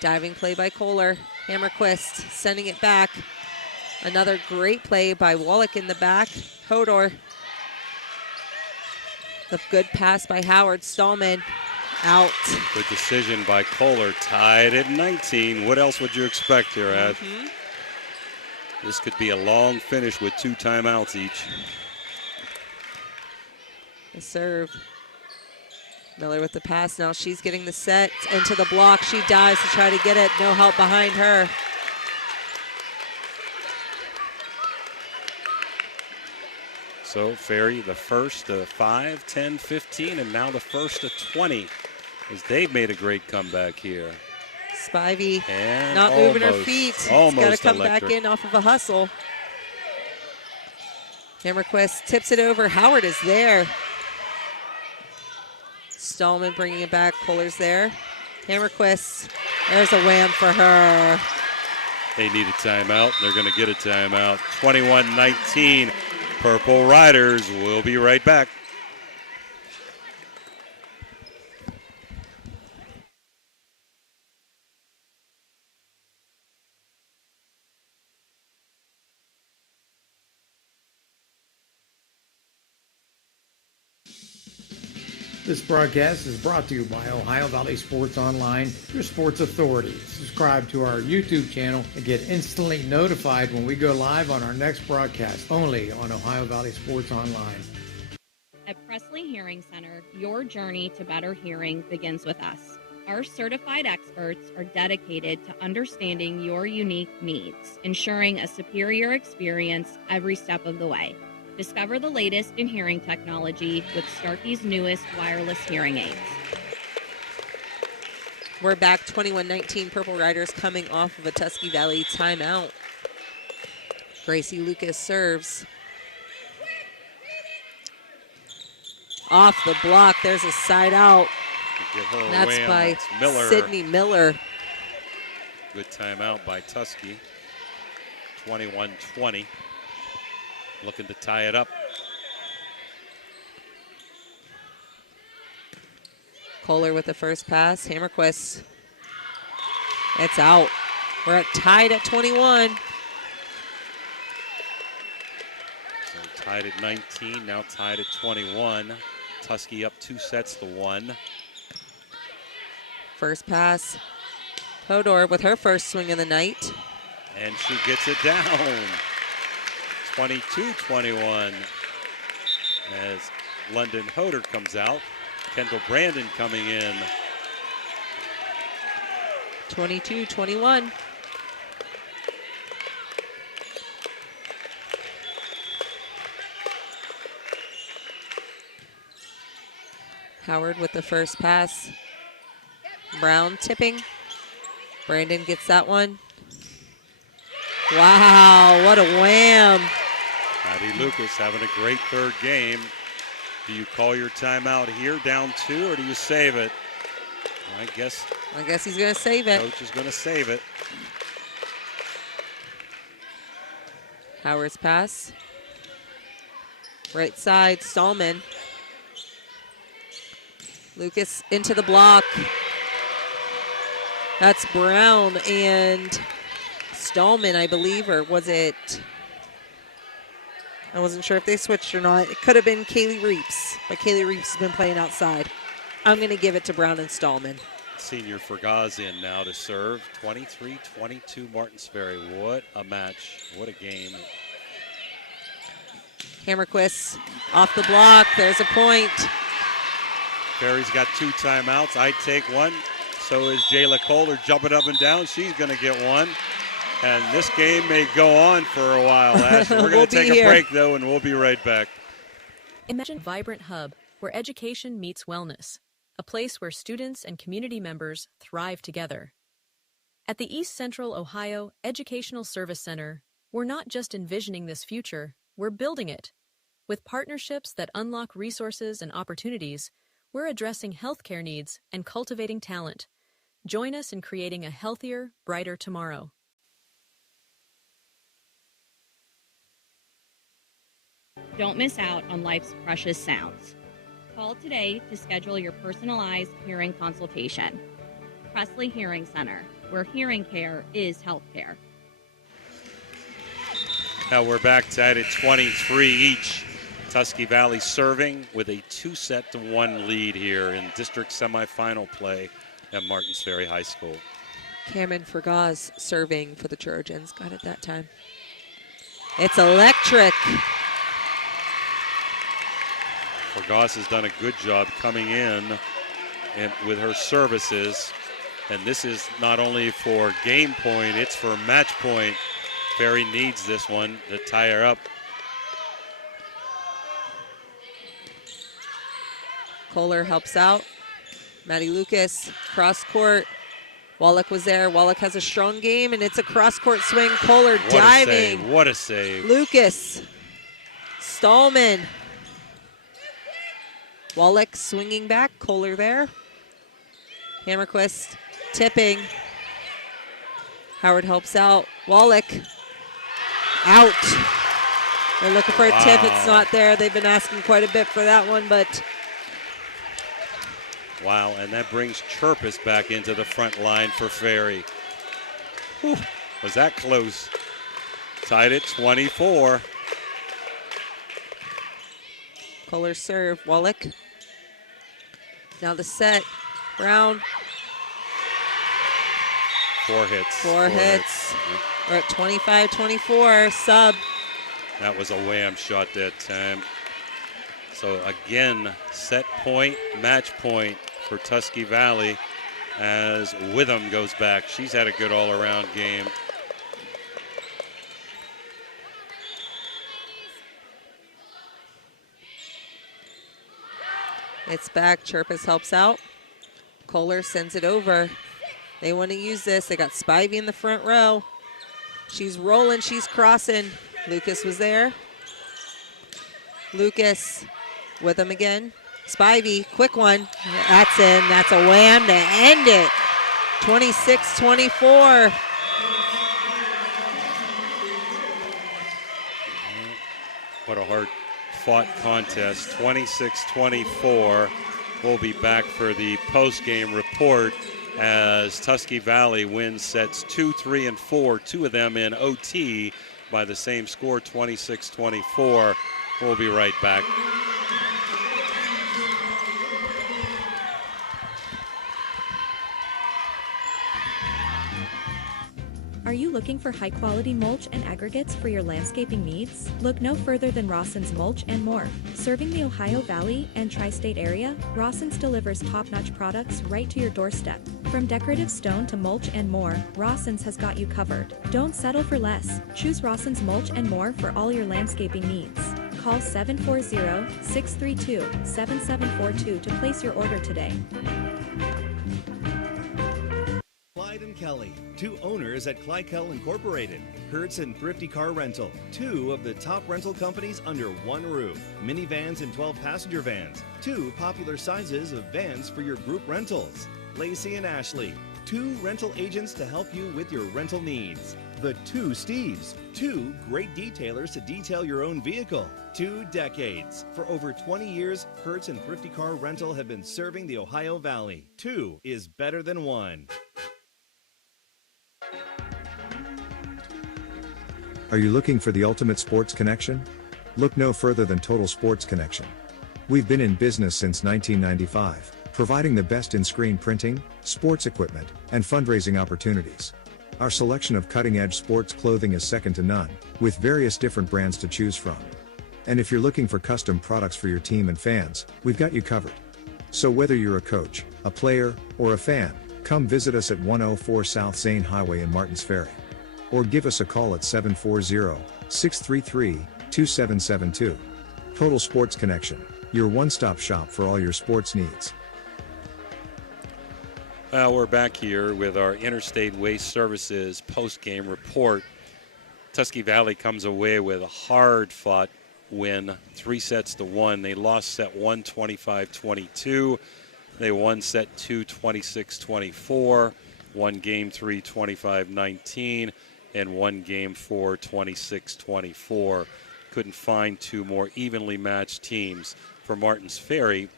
Diving play by Kohler. Hammerquist sending it back. Another great play by Wallach in the back. Hodor. The good pass by Howard. Stallman out. Good decision by Kohler. Tied at 19. What else would you expect here, Ad? This could be a long finish with 2 timeouts each. The serve. Miller with the pass. Now she's getting the set into the block. She dives to try to get it. No help behind her. So Ferry, the first to 5, 10, 15, and now the first to 20 as they've made a great comeback here. Spivey and not moving her feet. Almost got to come electric. back in off of a hustle. Hammerquist tips it over. Howard is there. Stallman bringing it back. Puller's there. Hammerquist. There's a wham for her. They need a timeout. They're going to get a timeout. 21-19. Purple Riders. We'll be right back. This broadcast is brought to you by Ohio Valley Sports Online, your sports authority. Subscribe to our YouTube channel and get instantly notified when we go live on our next broadcast, only on Ohio Valley Sports Online. At Presley Hearing Center, your journey to better hearing begins with us. Our certified experts are dedicated to understanding your unique needs, ensuring a superior experience every step of the way. Discover the latest in hearing technology with Starkey's newest wireless hearing aids. We're back 21-19. Purple Riders coming off of a Tusky Valley timeout. Gracie Lucas serves. Off the block. There's a side out. Give her a That's wham. by That's Miller. Sydney Miller. Good timeout by Tusky. 21-20. Looking to tie it up. Kohler with the first pass. Hammerquist. It's out. We're tied at 21. So tied at 19, now tied at 21. Tusky up 2 sets to 1. First pass. Hodor with her first swing of the night. And she gets it down. 22-21 as London Hodor comes out. Kendall Brandon coming in. 22-21. Howard with the first pass. Brown tipping. Brandon gets that one. Wow, what a wham. Patty Lucas having a great third game. Do you call your timeout here, down 2, or do you save it? I guess he's going to save it. Coach is going to save it. Howard's pass. Right side, Stallman. Lucas into the block. That's Brown and Stallman, I believe, or was it? I wasn't sure if they switched or not. It could have been Kaylee Reeps, but Kaylee Reeps has been playing outside. I'm going to give it to Brown and Stallman. Senior Fergaz in now to serve. 23-22 Martins Ferry. What a match. What a game. Hammerquist off the block. There's a point. Ferry's got 2 timeouts. I'd take one. So is Jayla Kohler jumping up and down. She's going to get one. And this game may go on for a while, Ashley. We're going to take a break, though, and we'll be right back. Imagine a vibrant hub where education meets wellness, a place where students and community members thrive together. At the East Central Ohio Educational Service Center, we're not just envisioning this future, we're building it. With partnerships that unlock resources and opportunities, we're addressing healthcare needs and cultivating talent. Join us in creating a healthier, brighter tomorrow. Don't miss out on life's precious sounds. Call today to schedule your personalized hearing consultation. Presley Hearing Center, where hearing care is healthcare. Now we're back tied at 23 each. Tusky Valley serving with a 2-1 lead here in district semifinal play at Martins Ferry High School. Cameron Fergaz serving for the Trojans. Got it that time. It's electric. Fergaz has done a good job coming in and with her services. And this is not only for game point, it's for match point. Ferry needs this one to tie her up. Kohler helps out. Maddie Lucas, cross court. Wallach was there. Wallach has a strong game, and it's a cross-court swing. Kohler diving. What a save. Lucas. Stallman. Wallach swinging back. Kohler there. Hammerquist tipping. Howard helps out. Wallach. Out. They're looking for a tip. It's not there. They've been asking quite a bit for that one, but... Wow, and that brings Chirpus back into the front line for Ferry. Whew, was that close? Tied at 24. Kohler serve. Wallach. Now the set. Brown. 4 hits. Four hits. We're at 25-24. Sub. That was a wham shot that time. So again, set point, match point for Tusky Valley as Witham goes back. She's had a good all-around game. It's back. Chirpus helps out. Kohler sends it over. They want to use this. They got Spivey in the front row. She's rolling. She's crossing. Lucas was there. Lucas with him again. Spivey, quick one. That's in. That's a wham to end it. 26-24. What a hard-fought contest. 26-24. We'll be back for the post-game report as Tusky Valley wins sets 2, 3, and 4, 2 of them in OT by the same score, 26-24. We'll be right back. Are you looking for high-quality mulch and aggregates for your landscaping needs? Look no further than Rawson's Mulch and More. Serving the Ohio Valley and tri-state area, Rawson's delivers top-notch products right to your doorstep. From decorative stone to mulch and more, Rawson's has got you covered. Don't settle for less. Choose Rawson's Mulch and More for all your landscaping needs. Call 740-632-7742 to place your order today. Clyde and Kelly, 2 owners at Clykel Incorporated. Hertz and Thrifty Car Rental, 2 of the top rental companies under one roof. Minivans and 12-passenger vans, 2 popular sizes of vans for your group rentals. Lacey and Ashley, 2 rental agents to help you with your rental needs. The 2 Steves, 2 great detailers to detail your own vehicle. 2 decades. For over 20 years, Hertz and Thrifty Car Rental have been serving the Ohio Valley. 2 is better than 1. Are you looking for the ultimate sports connection? Look no further than Total Sports Connection. We've been in business since 1995, providing the best in screen printing, sports equipment, and fundraising opportunities. Our selection of cutting-edge sports clothing is second to none, with various different brands to choose from. And if you're looking for custom products for your team and fans, we've got you covered. So whether you're a coach, a player, or a fan, come visit us at 104 South Zane Highway in Martins Ferry. Or give us a call at 740-633-2772. Total Sports Connection, your one-stop shop for all your sports needs. Well, we're back here with our Interstate Waste Services post-game report. Tusky Valley comes away with a hard-fought win, 3-1. They lost set 1, 25-22. They won set 2, 26-24. Won game 3, 25-19. And won game 4, 26-24. Couldn't find 2 more evenly matched teams. For Martins Ferry,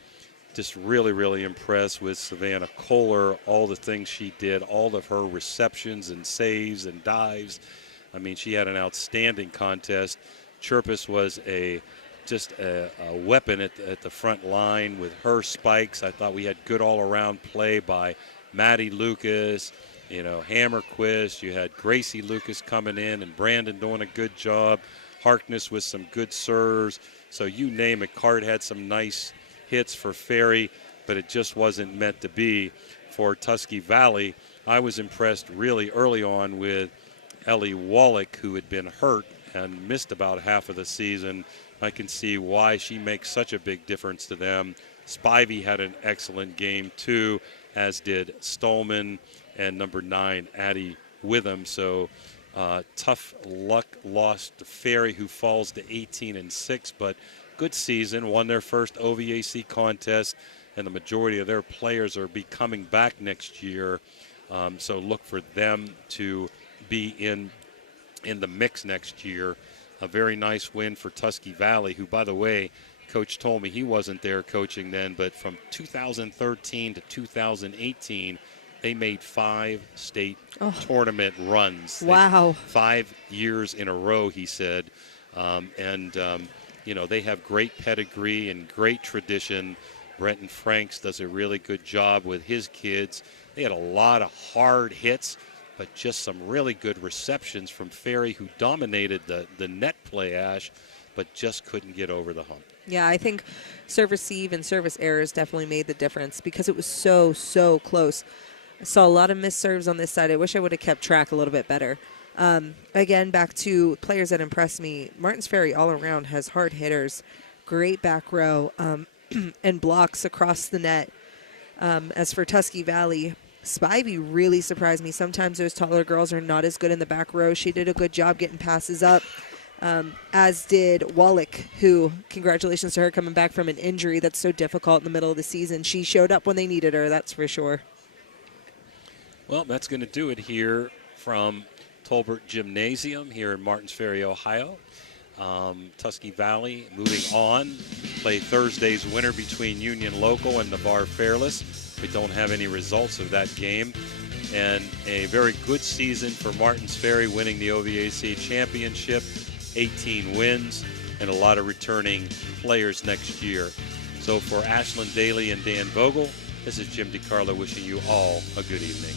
just really, really impressed with Savannah Kohler, all the things she did, all of her receptions and saves and dives. I mean, she had an outstanding contest. Chirpus was just a weapon at the front line with her spikes. I thought we had good all-around play by Maddie Lucas, Hammerquist. You had Gracie Lucas coming in and Brandon doing a good job. Harkness with some good serves. So you name it. Card had some nice hits for Ferry. but it just wasn't meant to be for Tusky Valley. I was impressed really early on with Ellie Wallach, who had been hurt and missed about half of the season. I can see why she makes such a big difference to them. Spivey had an excellent game, too, as did Stolman and number 9, Addie Witham. So tough luck loss to Ferry, who falls to 18-6, but good season, won their first OVAC contest, and the majority of their players are be coming back next year. So look for them to be in the mix next year. A very nice win for Tusky Valley, who, by the way, Coach told me he wasn't there coaching then, but from 2013 to 2018, they made 5 state tournament runs. Wow. 5 years in a row, he said. You know, they have great pedigree and great tradition. Brenton Franks does a really good job with his kids. They had a lot of hard hits, but just some really good receptions from Ferry, who dominated the net play, Ash, but just couldn't get over the hump. Yeah, I think service receive and service errors definitely made the difference because it was so close. I saw a lot of missed serves on this side. I wish I would have kept track a little bit better. Again, back to players that impressed me. Martins Ferry all around has hard hitters, great back row, and blocks across the net. As for Tusky Valley, Spivey really surprised me. Sometimes those taller girls are not as good in the back row. She did a good job getting passes up, as did Wallach, who, congratulations to her coming back from an injury that's so difficult in the middle of the season. She showed up when they needed her, that's for sure. Well, that's going to do it here from Tolbert Gymnasium here in Martins Ferry, Ohio. Tusky Valley moving on. Play Thursday's winner between Union Local and Navarre Fairless. We don't have any results of that game. And a very good season for Martins Ferry, winning the OVAC championship, 18 wins, and a lot of returning players next year. So for Ashlyn Daly and Dan Vogel, this is Jim DiCarlo wishing you all a good evening.